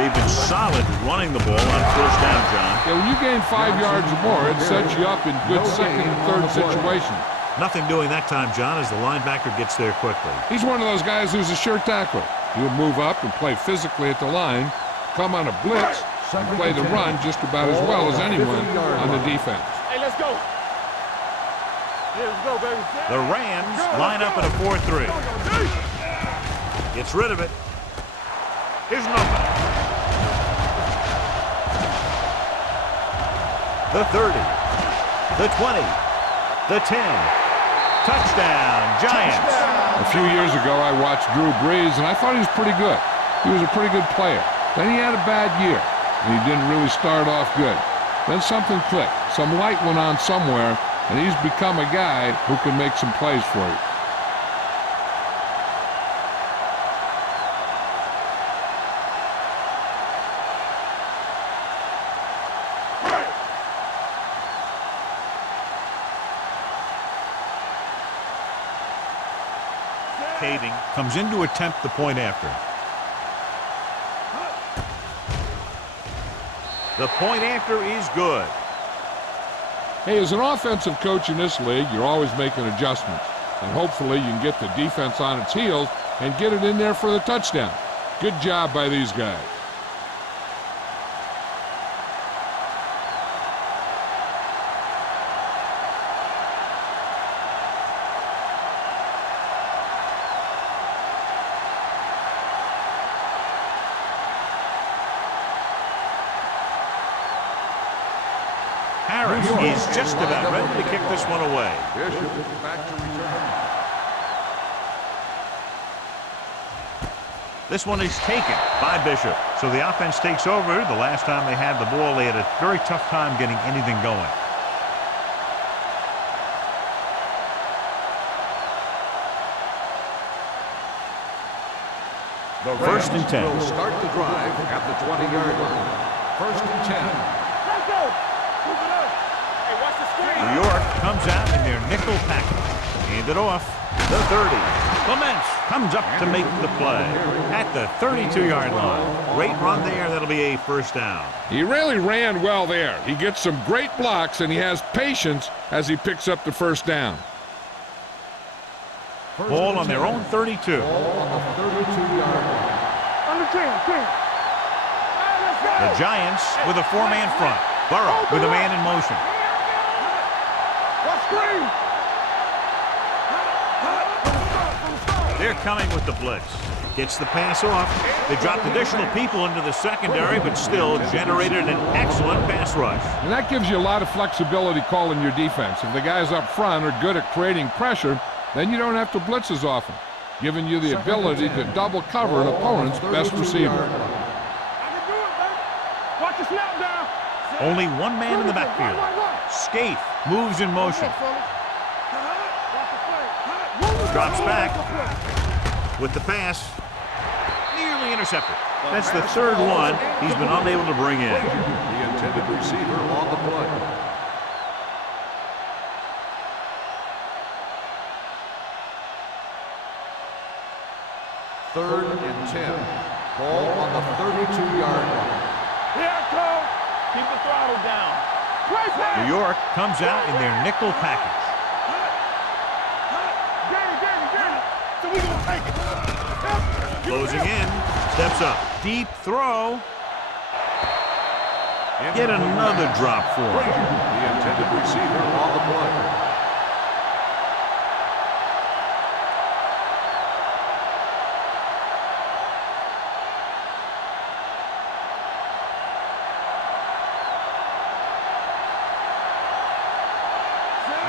They've been solid running the ball on first down, John. Yeah, when you gain 5 yards or more, it sets you up in good second and third situations. Nothing doing that time, John, as the linebacker gets there quickly. He's one of those guys who's a sure tackler. He'll move up and play physically at the line, come on a blitz, and play the run just about as well as anyone on the defense. Hey, let's go. Yeah, let's go, baby. The Rams line up in a 4-3. Gets rid of it. Here's an opening. The 30. The 20. The 10. Touchdown, Giants. A few years ago, I watched Drew Brees, and I thought he was pretty good. He was a pretty good player. Then he had a bad year, and he didn't really start off good. Then something clicked. Some light went on somewhere, and he's become a guy who can make some plays for you. Caving comes in to attempt the point after. The point after is good. Hey, as an offensive coach in this league, you're always making adjustments. And hopefully you can get the defense on its heels and get it in there for the touchdown. Good job by these guys. Harris is just about ready to kick this one away. Bishop back to return. This one is taken by Bishop. So the offense takes over. The last time they had the ball, they had a very tough time getting anything going. The First and 10. will start the drive at the 20-yard line. First and 10. Let's go. Move it up. Hey, watch the screen. New York comes out in their nickel package. Hand it off. The 30. Clements comes up to make the play at the 32-yard line. Great run there. That'll be a first down. He really ran well there. He gets some great blocks, and he has patience as he picks up the first down. Ball on their own 32. Ball on the 32-yard line. Under 10. Hey, let's go. The Giants with a four-man front. Burrow with a man in motion. Watch screen. They're coming with the blitz. Gets the pass off. They dropped additional people into the secondary, but still generated an excellent pass rush. And that gives you a lot of flexibility calling your defense. If the guys up front are good at creating pressure, then you don't have to blitz as often, giving you the ability to double cover an opponent's best receiver. I can do it, baby. Watch the snap down. Only one man in the backfield. Scaife moves in motion. Drops back with the pass. Nearly intercepted. That's the third one he's been unable to bring in. The intended receiver on the play. Third and 10. Ball on the 32-yard line. Here it comes. Keep the throttle down. Play pass. New York comes out in their nickel package. So we gonna take it. Closing in. Steps up. Deep throw. Get another drop for him. The intended receiver on the play.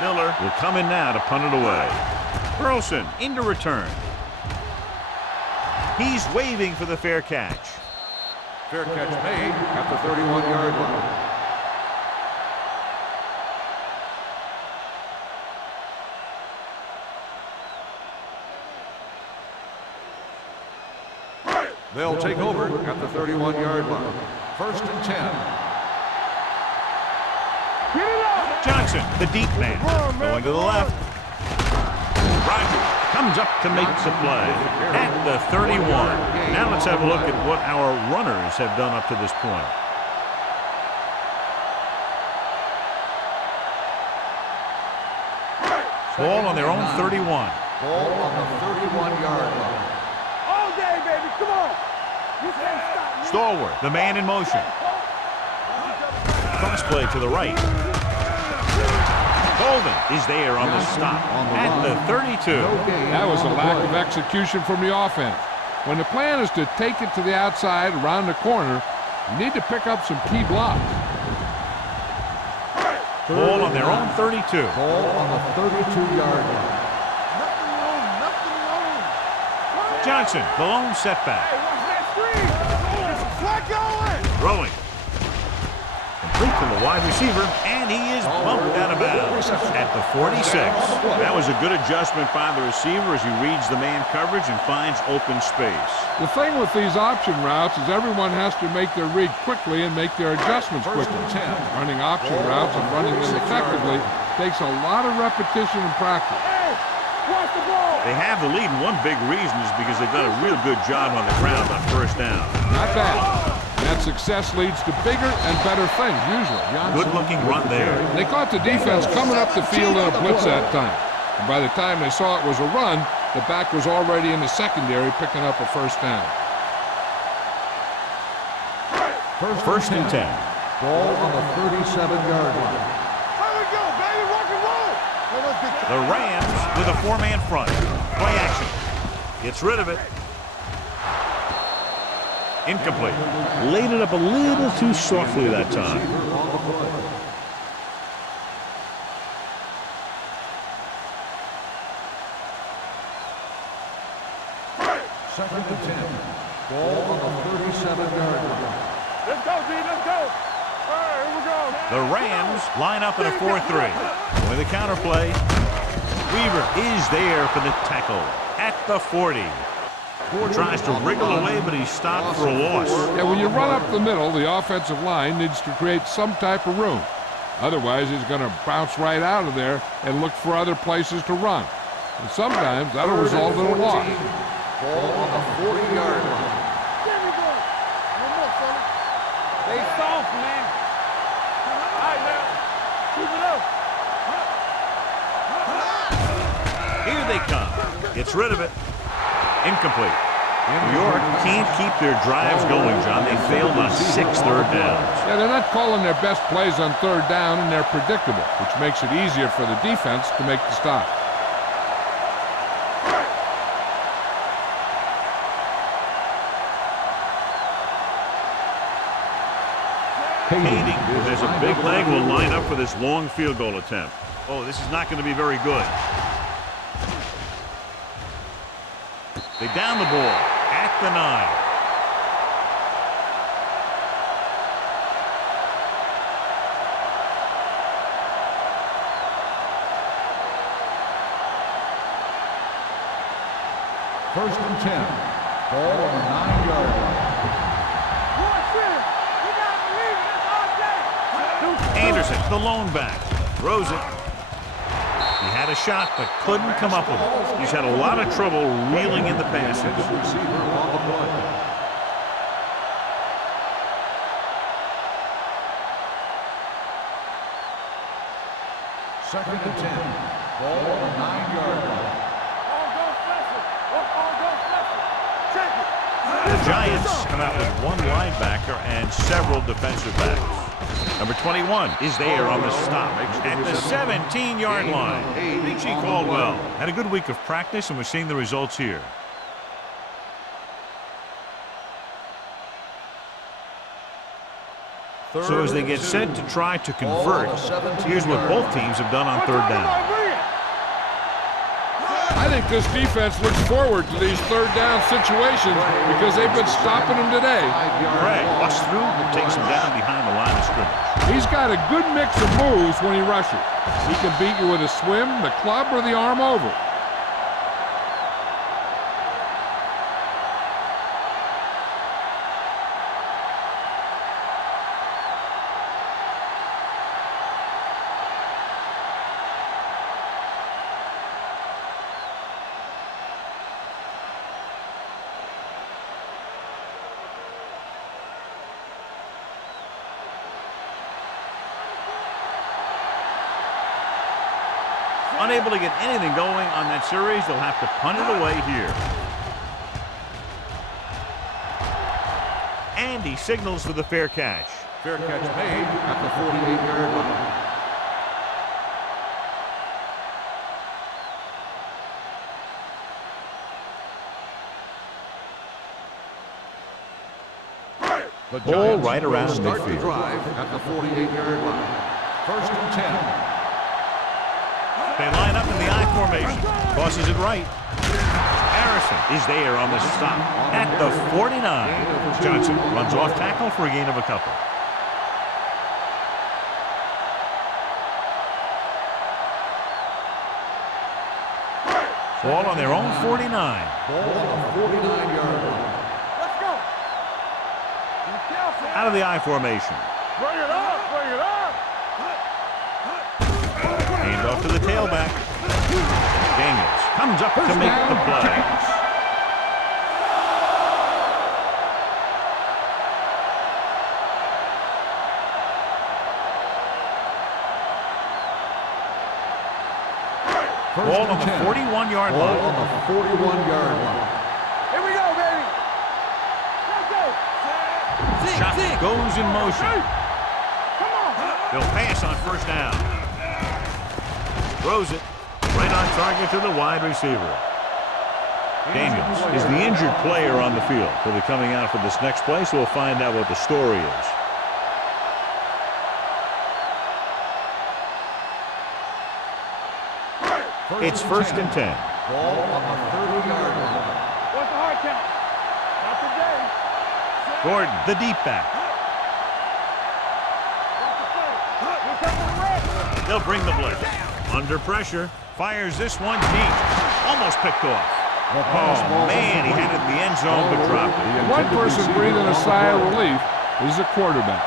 Miller will come in now to punt it away. Burleson into return. He's waving for the fair catch. Fair catch made at the 31-yard line. They'll take over at the 31-yard line. First and 10. Johnson, the deep man, going to the left. Rogers comes up to make the play at the 31. Now let's have a look at what our runners have done up to this point. Ball on their own 31. Ball on the 31-yard line. All day, baby. Come on. You can't stop me. Stallworth, the man in motion. Cross play to the right. Golden is there on the stop at the 32. That was a lack of execution from the offense. When the plan is to take it to the outside around the corner, you need to pick up some key blocks. Ball on their own 32. Ball on the 32-yard line. Nothing wrong. Nothing wrong. Johnson, the lone setback. Hey, watch that screen. It's a flat going. Throwing. Complete to the wide receiver, and he is bumped out of bounds at the 46. That was a good adjustment by the receiver as he reads the man coverage and finds open space. The thing with these option routes is everyone has to make their read quickly and make their adjustments quickly. Running option routes and running them effectively takes a lot of repetition and practice. Hey, watch the ball. They have the lead, and one big reason is because they've done a real good job on the ground on first down. Not bad. That success leads to bigger and better things, usually. Good-looking run there. They caught the defense coming up the field in a blitz that time. And by the time they saw it was a run, the back was already in the secondary picking up a first down. First and 10. Ball on the 37-yard line. Here we go, baby. Rock and roll. Hey, let's get The Rams with a four-man front. Play action. Gets rid of it. Incomplete. Laid it up a little too softly that time. Second and 10. Ball on the 37-yard line. Let's go, D. Let's go. All right, here we go. The Rams line up in a 4-3. With a counter play. Weaver is there for the tackle at the 40. Tries to wriggle away, but he's stopped for a loss. Yeah, when you run up the middle, the offensive line needs to create some type of room. Otherwise, he's going to bounce right out of there and look for other places to run. And sometimes that'll result in a loss. Ball on the 40-yard line. There we go. One more, fella. Stay soft, man. All right, now. Keep it up. Here they come. Gets rid of it. Incomplete. New York can't keep their drives going, John. They failed on 6 third downs. Yeah, they're not calling their best plays on third down, and they're predictable, which makes it easier for the defense to make the stop. Kading, who has a big leg, will line up for this long field goal attempt. Oh, this is not going to be very good. They down the ball at the 9. First and 10. Ball on the 9-yard line. Anderson, the lone back, throws it. He had a shot, but couldn't come up with it. He's had a lot of trouble reeling in the passes. Receiver on the play. Second and 10. Ball on the 9-yard line. The Giants come out with one linebacker and several defensive backs. Number 21 is there on the stop at the 17-yard line. Richie Caldwell had a good week of practice, and we're seeing the results here. So as they get set to try to convert, here's what both teams have done on third down. I I think this defense looks forward to these third down situations because they've been stopping them today. Craig busts through and takes him down behind the line of scrimmage. He's got a good mix of moves when he rushes. He can beat you with a swim, the club, or the arm over. Unable to get anything going on that series, they'll have to punt it away here. And he signals for the fair catch. Fair catch made at the 48-yard line. The Ball Giants right around will start midfield. the drive at the 48-yard line. First and 10. They line up in the I formation. Tosses it right. Harrison is there on the stop at the 49. Johnson runs off tackle for a gain of a couple. Ball on their own 49. Ball on the 49-yard line. Let's go. Be careful. Out of the I formation. Bring it up. Bring it up. Hand off to the tailback. Daniels comes up to make the play. Ball on the 41-yard Ball line. on the 41-yard line. Here we go, baby. Let's go. Shot goes in motion. Come on. They'll pass on first down. Throws it right on target to the wide receiver. Daniels is the injured player on the field. He'll be coming out for this next play, so we'll find out what the story is. It's first and 10. Ball on the 30-yard line. What's the hard count? Not today. Gordon, the deep back. Watch the play. Here comes the red. They'll bring the blitz. Under pressure. Fires this one deep. Almost picked off. Oh, man, he had it in the end zone but dropped it. One person breathing a sigh of relief is the quarterback.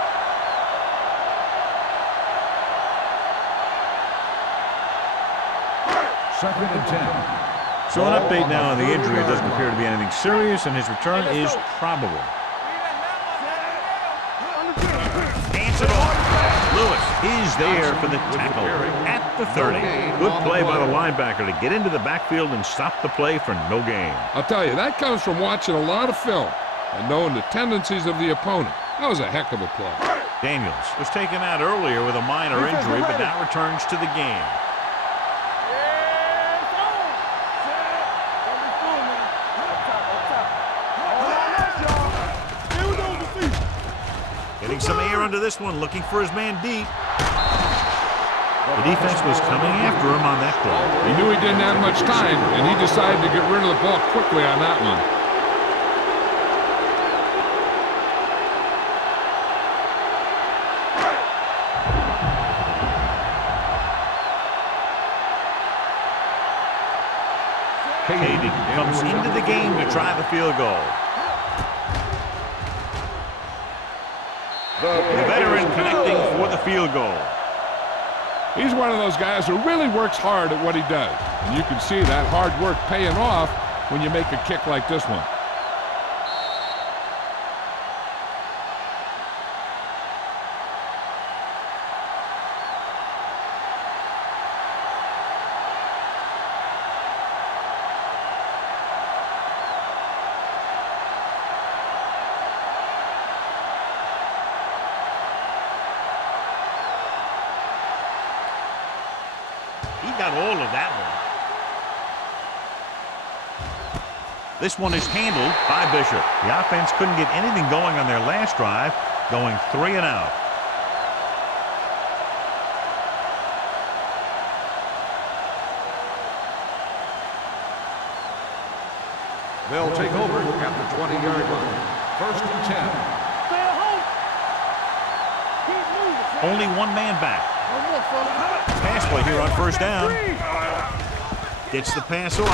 Second and 10. So an update now on the injury. It doesn't appear to be anything serious, and his return is probable. Hands it off. Lewis is there for the tackle at the 30. Good play by the linebacker to get into the backfield and stop the play for no gain. I'll tell you, that comes from watching a lot of film and knowing the tendencies of the opponent. That was a heck of a play. Daniels was taken out earlier with a minor injury, but now returns to the game. Getting some air under this one, looking for his man deep. The defense was coming after him on that play. He knew he didn't have much time, and he decided to get rid of the ball quickly on that one. Katie comes into the game to try the field goal. The veteran connecting for the field goal. He's one of those guys who really works hard at what he does. And you can see that hard work paying off when you make a kick like this one. He got all of that one. This one is handled by Bishop. The offense couldn't get anything going on their last drive, going 3 and out. They'll take over at the 20-yard line. First and 10. Stay at home. Keep moving. Only one man back. One more, fella. Pass play here on first down. Gets the pass off,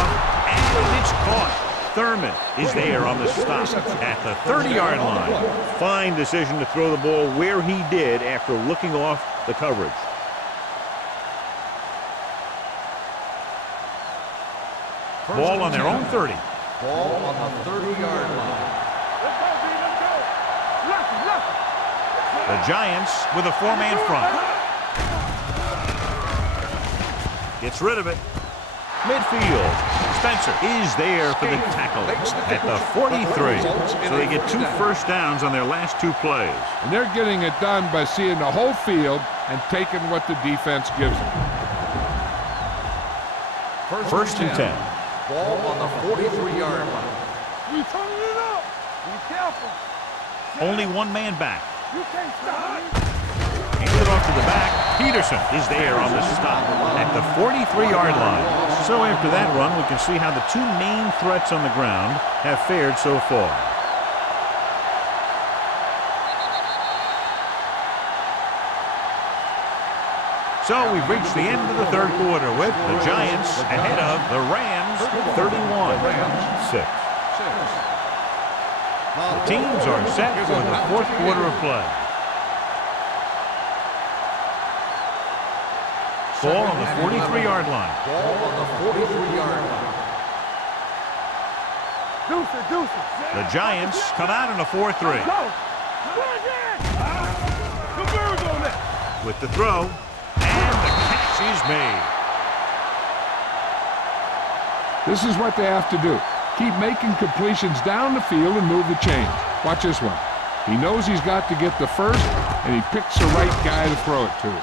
and it's caught. Thurman is there on the stop at the 30-yard line. Fine decision to throw the ball where he did after looking off the coverage. Ball on their own 30. Ball on the 30-yard line. Let's go, B. Let's go. Left. The Giants with a four-man front. Gets rid of it. Midfield. Spencer is there for the tackle at the 43. So they get 2 first downs on their last 2 plays. And they're getting it done by seeing the whole field and taking what the defense gives them. First and 10. Ball on the 43-yard line. We turning it up. Be careful. Only one man back. You can't stop me. Hands it off to the back. Peterson is there on the stop at the 43-yard line. So after that run, we can see how the 2 main threats on the ground have fared so far. So we've reached the end of the third quarter with the Giants ahead of the Rams 31-6. The teams are set for the fourth quarter of play. Ball on the 43-yard line. Ball on the 43-yard line. Deuces. The Giants come out in a 4-3. Go. The birds on that. With the throw, and the catch is made. This is what they have to do. Keep making completions down the field and move the chains. Watch this one. He knows he's got to get the first, and he picks the right guy to throw it to.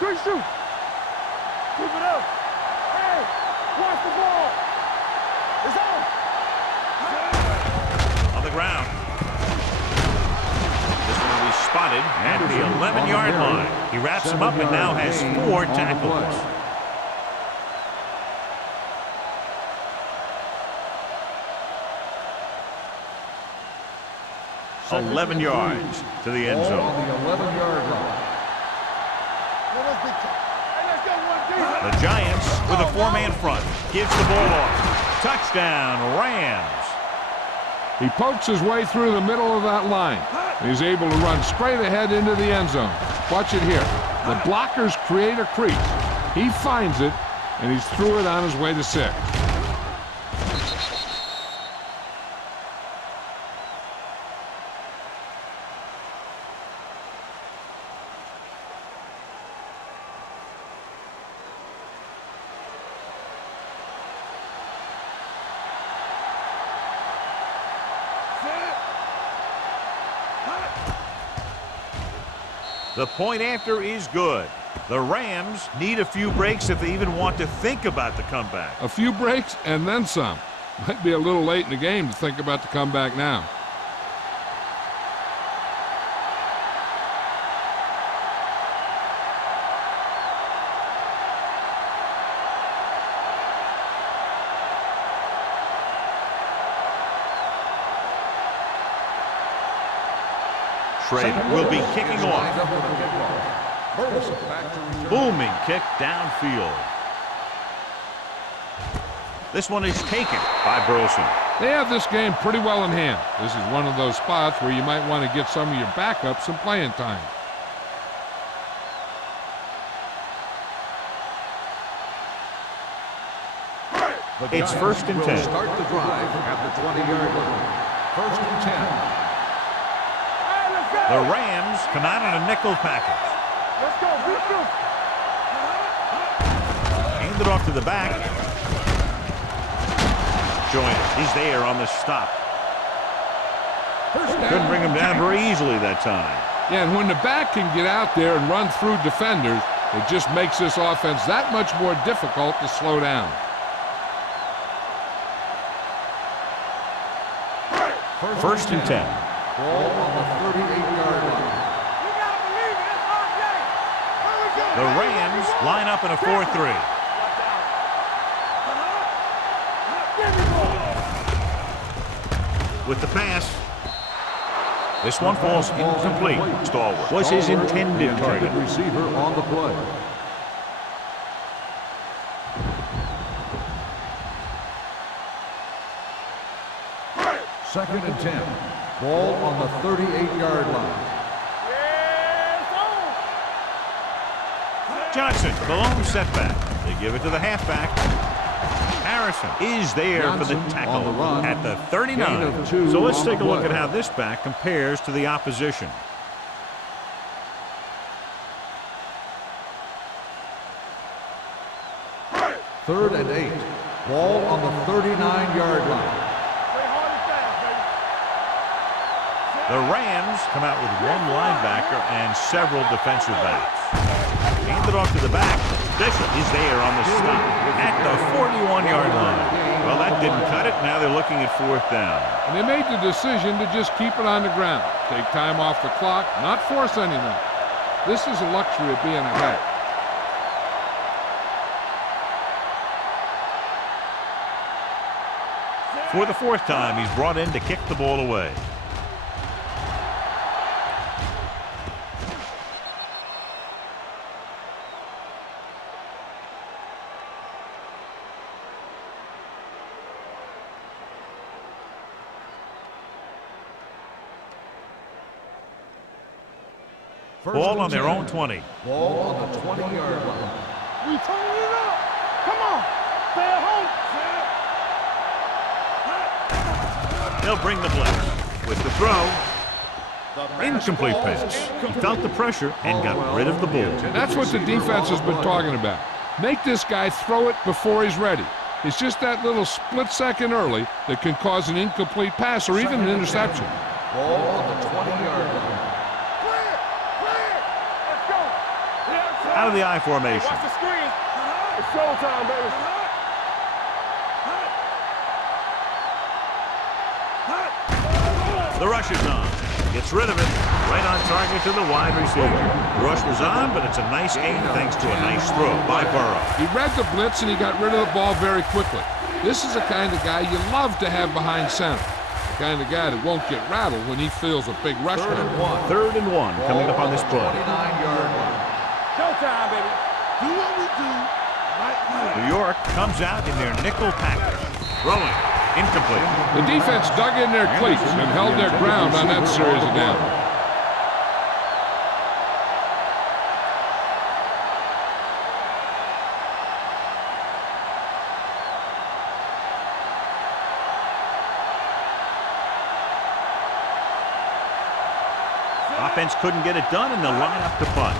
Good shoot. Keep it up. Hey, watch the ball. It's on. On the ground. This one will be spotted at the 11-yard line. He wraps him up and now has 4 tackles. Second 11 yards to the end Ball zone. on the 11-yard line. The Giants with a 4-man front. Gives the ball off. Touchdown, Rams. He pokes his way through the middle of that line. And he's able to run straight ahead into the end zone. Watch it here. The blockers create a crease. He finds it, and he's through it on his way to 6. The point after is good. The Rams need a few breaks if they even want to think about the comeback. A few breaks and then some. Might be a little late in the game to think about the comeback now. Trey will be kicking off. Booming kick downfield. This one is taken by Burleson. They have this game pretty well in hand. This is one of those spots where you might want to get some of your backups some playing time. It's first and 10. Start the drive at the 20-yard line. First and 10. The Rams come out in a nickel package. Let's go. Hand it off to the back. Joyner, he's there on the stop. Couldn't bring him down very easily that time. Yeah, and when the back can get out there and run through defenders, it just makes this offense that much more difficult to slow down. First and 10. Ball on the 38-yard line. You gotta believe it. The Rams line up in a 4-3. With the pass. This one falls incomplete. Stallworth was his intended target. Receiver on the play. Second and 10. Ball on the 38-yard line. Johnson, the lone setback. They give it to the halfback. Harrison is there for the tackle at the 39. So let's take a look at how this back compares to the opposition. Third and 8. Ball on the 39-yard line. The Rams come out with one linebacker and several defensive backs. Hand it off to the back. Bishop is there on the stop at the 41-yard line. Well, that didn't cut it. Now they're looking at 4th down. And they made the decision to just keep it on the ground. Take time off the clock, not force anything. This is a luxury of being ahead. For the 4th time, he's brought in to kick the ball away. Ball on their own 20. Ball on the 20-yard line. We turning it up. Come on. Stay at home. They'll bring the blitz. With the throw. Incomplete pass. He felt the pressure and got rid of the ball. That's what the defense has been talking about. Make this guy throw it before he's ready. It's just that little split second early that can cause an incomplete pass or even an interception. Ball on the 20-yard line. Out of the I formation. Watch the screen. It's showtime, baby. The rush is on. Gets rid of it. Right on target to the wide receiver. The rush was on, but it's a nice gain thanks to a nice throw by Burrow. He read the blitz and he got rid of the ball very quickly. This is the kind of guy you love to have behind center. The kind of guy that won't get rattled when he feels a big rush. 3rd and 1 coming up on this play. 29-yard line. Showtime, baby. Do what we do right now. New York comes out in their nickel package. Throwing. Incomplete. The defense dug in their cleats and held their ground on that series of downs. Offense couldn't get it done, and they'll line up to punt.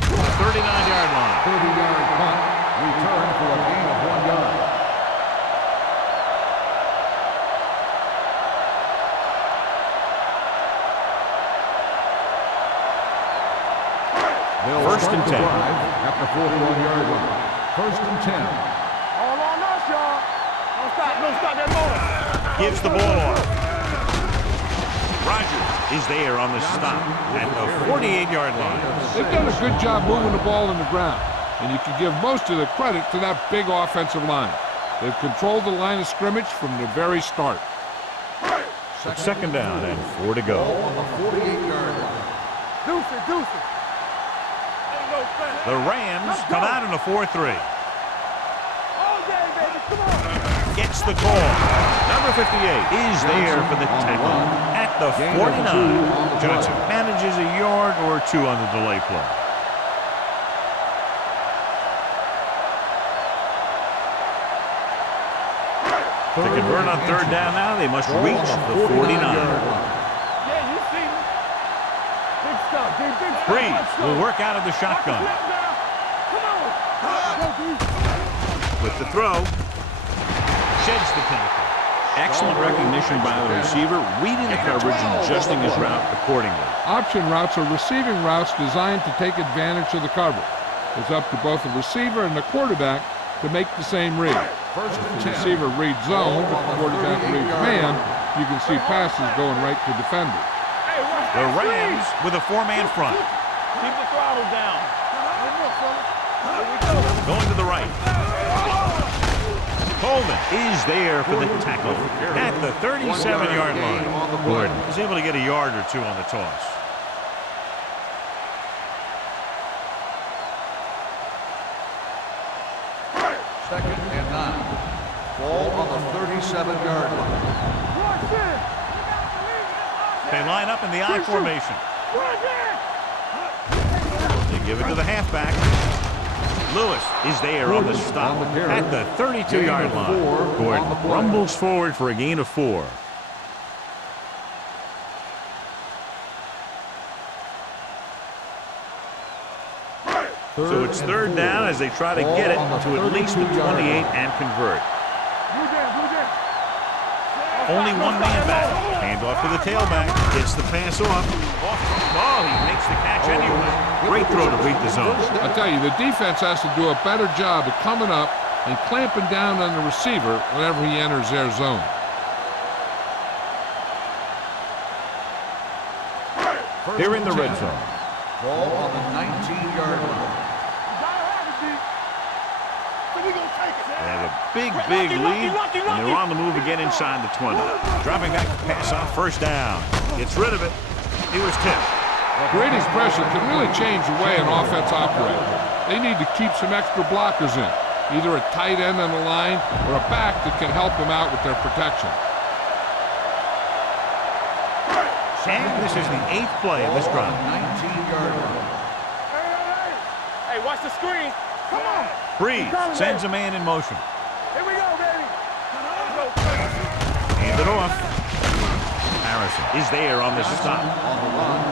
The 39-yard line. 30-yard punt. Return for a gain of 1 yard. First and 10. At the 41-yard line. First and 10. All on us, y'all. Don't stop that motor. Gives the ball off. Rogers is there on the stop at the 48-yard line. They've done a good job moving the ball in the ground, and you can give most of the credit to that big offensive line. They've controlled the line of scrimmage from the very start. It's 2nd down and 4 to go. On the 48-yard line. Deuce it. The Rams come out in a 4-3. All day, baby. Come on. Gets the call. Number 58 is there for the tackle at the 49. Johnson manages a yard or 2 on the delay play. To convert on 3rd down now, they must reach the 49. Yeah, you see me. Big stuff, big stuff. Breeze will work out of the shotgun. Come on. With the throw, sheds the pinnacle. Excellent recognition by the receiver, reading the coverage and adjusting his route accordingly. Option routes are receiving routes designed to take advantage of the coverage. It's up to both the receiver and the quarterback to make the same read. If the receiver reads zone, but the quarterback reads man, you can see passes going right to defenders. The Rams with a four-man front. Keep the throttle down. Going to the right. Coleman is there for the tackle at the 37-yard line. Gordon is able to get a yard or two on the toss. Second and 9. Ball on the 37-yard line. They line up in the I formation. They give it to the halfback. Lewis is there on the stop at the 32-yard line. Gordon rumbles forward for a gain of 4. So it's third down as they try to get it to at least the 28 and convert. Only one man back. Hand off to the tailback. Gets the pass off. Oh, he makes the catch anyway. Great throw to beat the zone. I tell you, the defense has to do a better job of coming up and clamping down on the receiver whenever he enters their zone. They're in the red zone. Ball on the 19-yard line. They have a big lead, and they're on the move again inside the 20. Dropping back to pass off, first down. Gets rid of it. He was tipped. Brady's pressure can really change the way an offense operates. They need to keep some extra blockers in, either a tight end on the line or a back that can help them out with their protection. And this is the 8th play of this drive. 19-yard line. Hey, watch the screen. Come on. Breeze sends a man in motion. Here we go, baby. Hand it off. Harrison is there on the stop. On the run.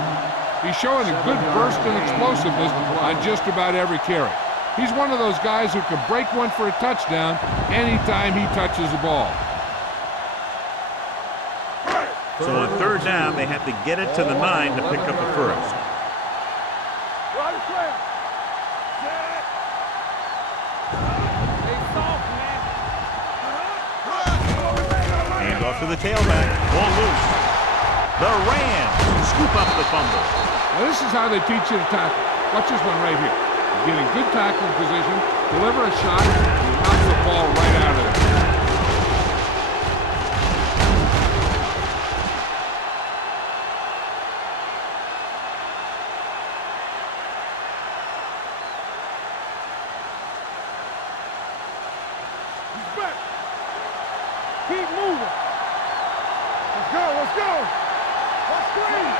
He's showing a good burst and explosiveness on just about every carry. He's one of those guys who can break one for a touchdown anytime he touches the ball. So on third down, they have to get it to the 9 to pick up the first. Hand off to the tailback. Ball loose. The Rams scoop up the fumble. Now this is how they teach you to tackle. Watch this one right here. You get in good tackling position, deliver a shot, and you knock the ball right out of there. Keep moving. Let's go, let's go. Let's screen.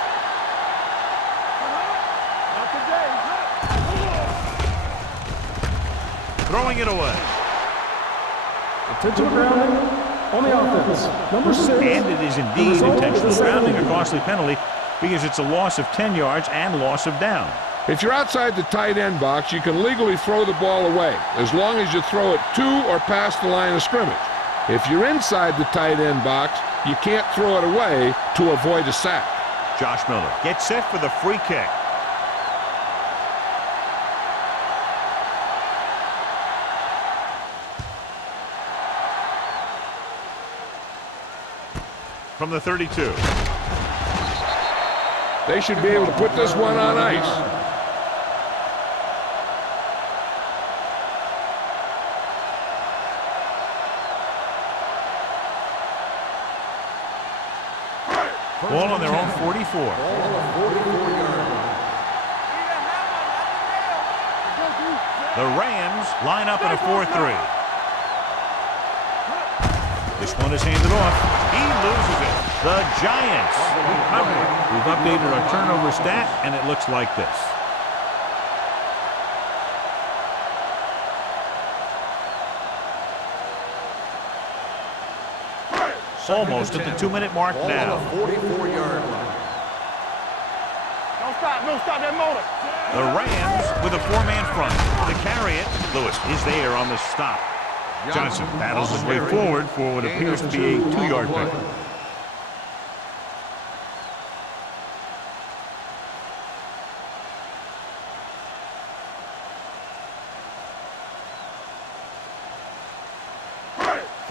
Not today. Throwing it away. Intentional grounding on the offense. Number 6. And it is indeed intentional grounding, a costly penalty, because it's a loss of 10 yards and loss of down. If you're outside the tight end box, you can legally throw the ball away, as long as you throw it to or past the line of scrimmage. If you're inside the tight end box, you can't throw it away to avoid a sack. Josh Miller gets set for the free kick. From the 32. They should be able to put this one on ice. Ball on their own 44. Ball on the 44-yard line. The Rams line up in a 4-3. This one is handed off. He loses it. The Giants recover. We've updated our turnover stat, and it looks like this. Almost at the 2-minute mark now. Ball on the 44-yard line. Don't stop that motor. The Rams with a 4-man front. To carry it, Lewis is there on the stop. Johnson battles his way forward for what appears to be a 2-yard pick.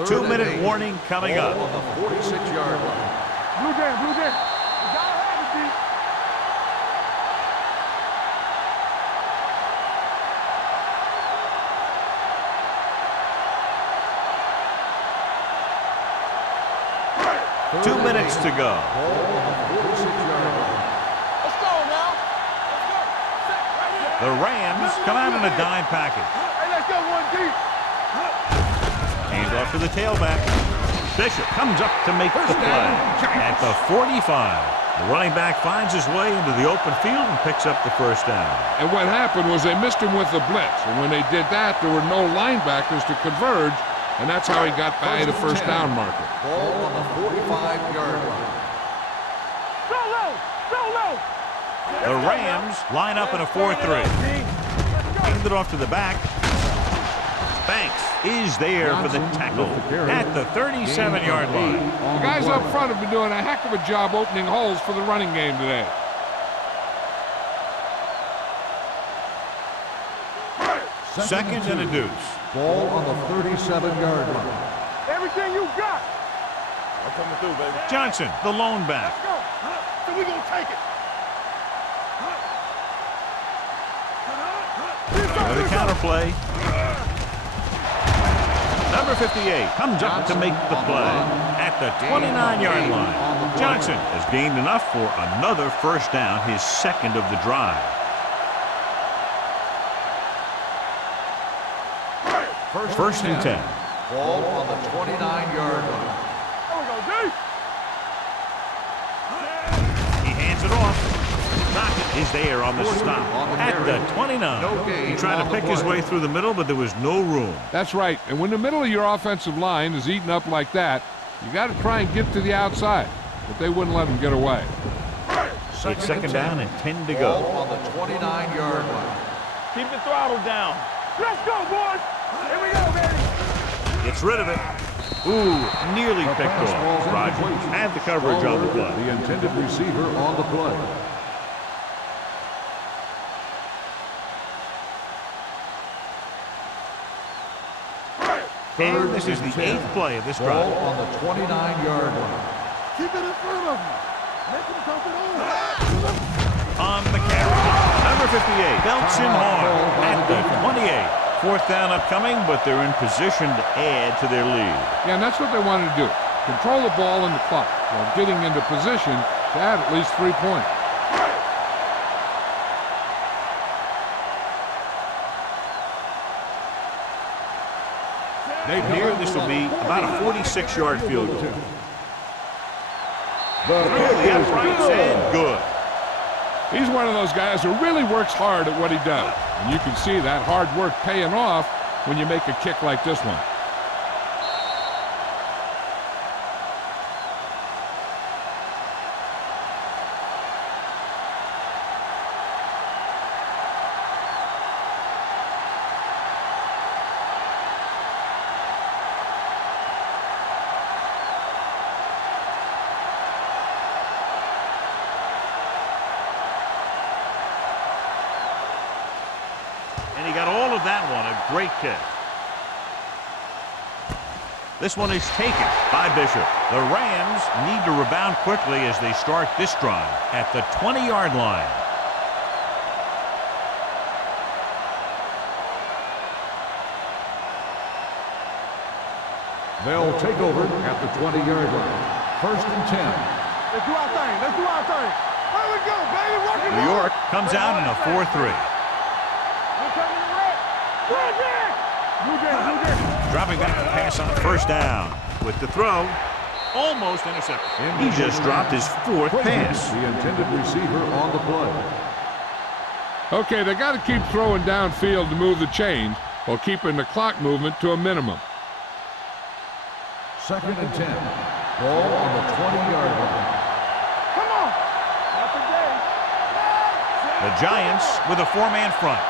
Two-minute warning coming up. On the 46-yard line. Blue jam. 2 minutes to go. Let's go now. Let's go. Set right here. The Rams come out in a dime package. Hey, let's go one deep. Hands off to the tailback. Bishop comes up to make the play at the 45. The running back finds his way into the open field and picks up the first down. And what happened was they missed him with the blitz. And when they did that, there were no linebackers to converge, and that's how he got by the first down marker. Ball on the 45-yard line. Go low. Go low. The Rams line up in a 4-3. Hand it off to the back. Banks is there for the tackle at the 37-yard line. The guys up front have been doing a heck of a job opening holes for the running game today. Second and a deuce. Ball on the 37-yard line. Everything you got. I'm coming through, baby. Johnson, the lone back. Let's go. So we gonna take it. With a counter play. Number 58 comes up to make the play at the 29-yard line. Johnson has gained enough for another first down, his second of the drive. First and 10. Ball on the 29-yard line. There we go, deep. He hands it off. Knockett is there on the stop at the 29. He tried to pick his way through the middle, but there was no room. That's right. And when the middle of your offensive line is eaten up like that, you got to try and get to the outside. But they wouldn't let him get away. It's second down and 10 to Ball go. on the 29-yard line. Keep the throttle down. Let's go, boys. Here we go, baby. Gets rid of it. Ooh, nearly picked off. Rogers had the coverage on the play. The intended receiver on the play. And this is the 8th play of this drive. Ball on the 29-yard line. Keep it in front of me. Make him dump it over. On the carry. Number 58 belts him hard at the 28. Fourth down upcoming, but they're in position to add to their lead. Yeah, and that's what they wanted to do. Control the ball and the clock while getting into position to add at least 3 points. Here, this will be about a 46-yard field goal. Through the uprights and good. He's one of those guys who really works hard at what he does. And you can see that hard work paying off when you make a kick like this one. And he got all of that one, a great kick. This one is taken by Bishop. The Rams need to rebound quickly as they start this drive at the 20-yard line. They'll take over at the 20-yard line. First and 10. Let's do our thing. Let's do our thing. Here we go, baby. Rock and New roll. York comes out in a 4-3. Dropping back to pass on first down. With the throw, almost intercepted. He just dropped his fourth pass. The intended receiver on the play. Okay, they got to keep throwing downfield to move the chains while keeping the clock movement to a minimum. Second and 10. Ball on the 20-yard line. Come on. Not today. The Giants with a four-man front.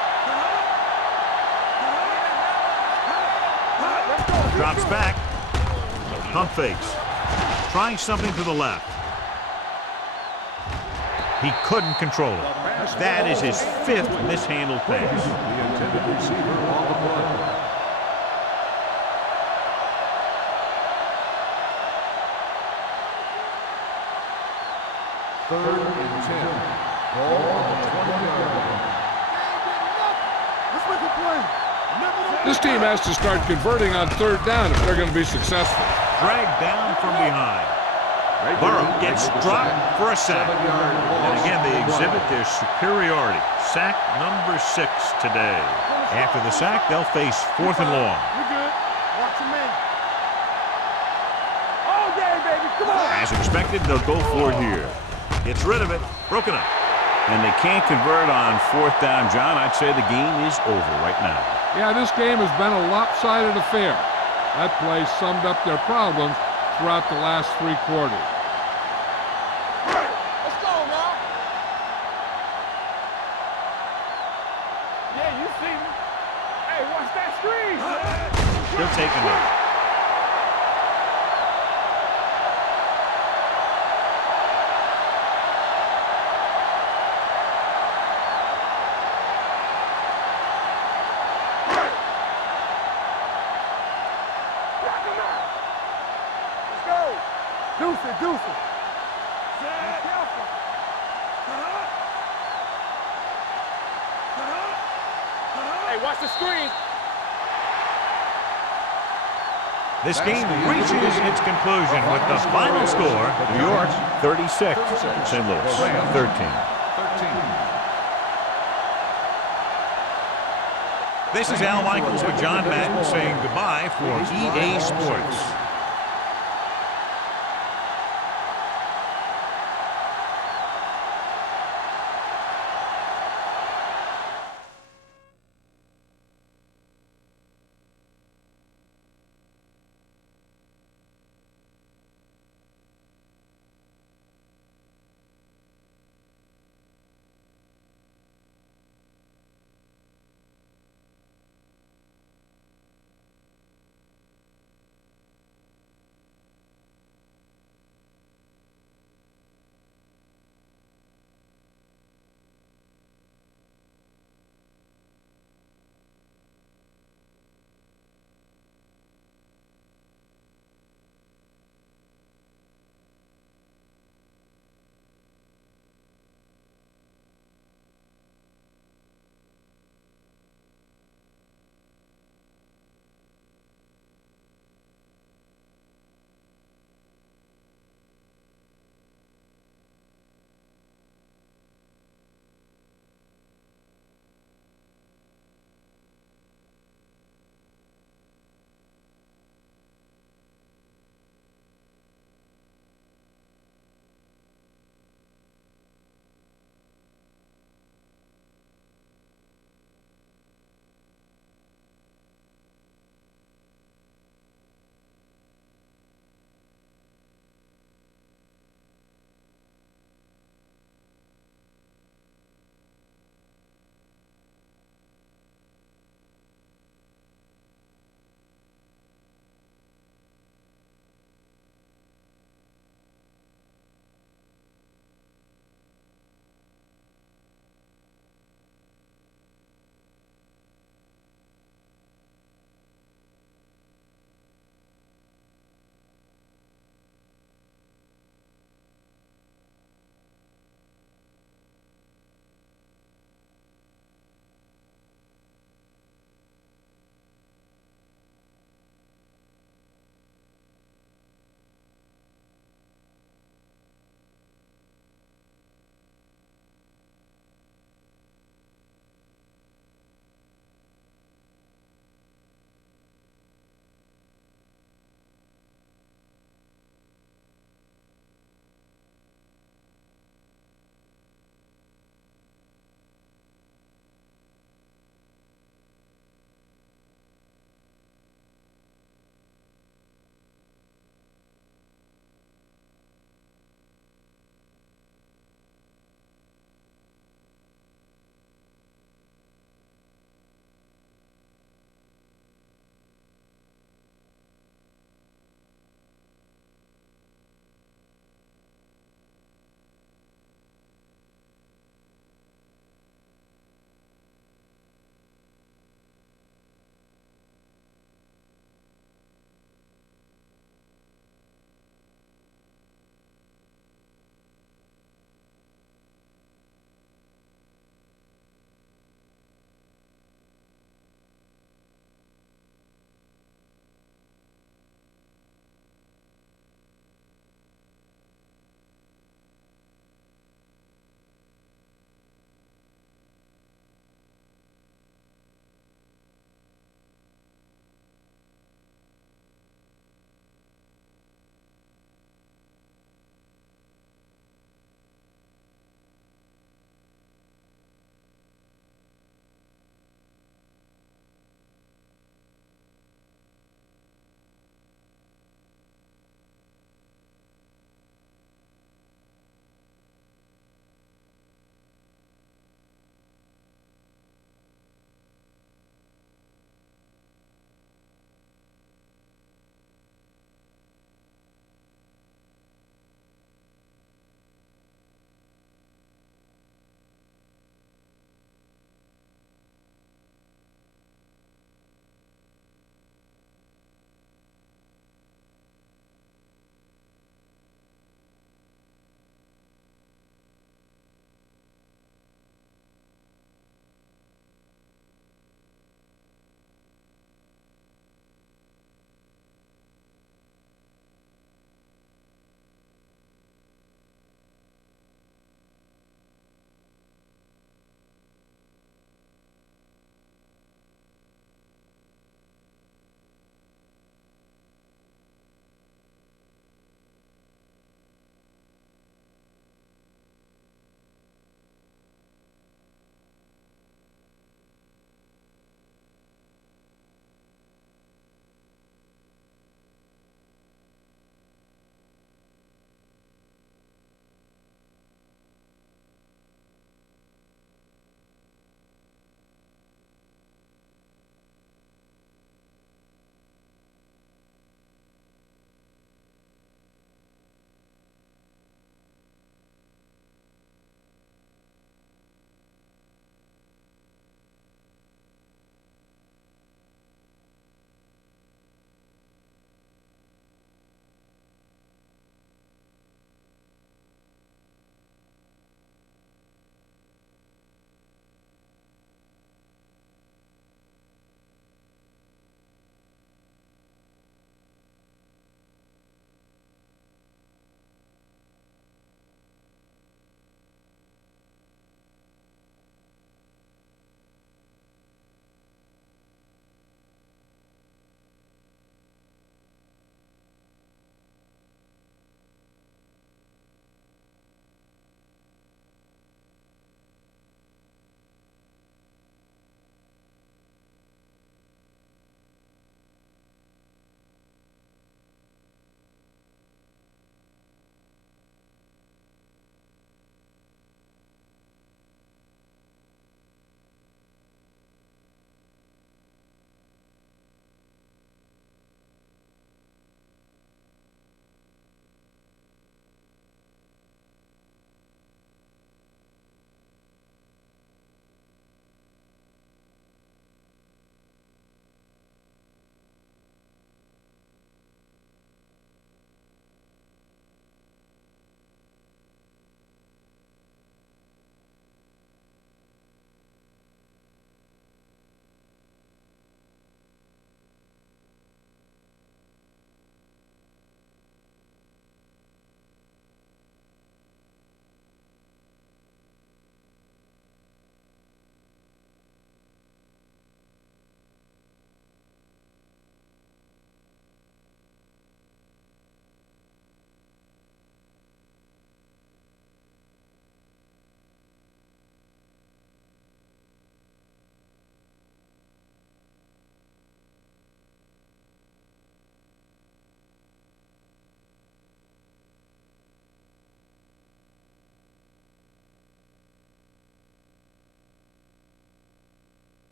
Drops back. Pump fakes. Trying something to the left. He couldn't control it. That is his fifth mishandled pass. The intended receiver on the play. Third and 10. Ball on the 20-yard line. Let's make a play. This team has to start converting on third down if they're going to be successful. Dragged down from behind. Burrow gets dropped for a sack. 7-yard loss. And again, they exhibit their superiority. Sack number 6 today. After the sack, they'll face 4th and long. We're good. Watch your man. All day, baby. Come on. As expected, they'll go for it here. Gets rid of it. Broken up. And they can't convert on 4th down, John. I'd say the game is over right now. Yeah, this game has been a lopsided affair. That play summed up their problems throughout the last 3 quarters. Let's go now. Yeah, you see me. Hey, watch that screen. He'll take a look. Deuce it, deuce it. Be careful. Hey, watch the screen. This game reaches its conclusion with the final score. New York 36, St. Louis 13. This is Al Michaels with John Madden saying goodbye for EA Sports.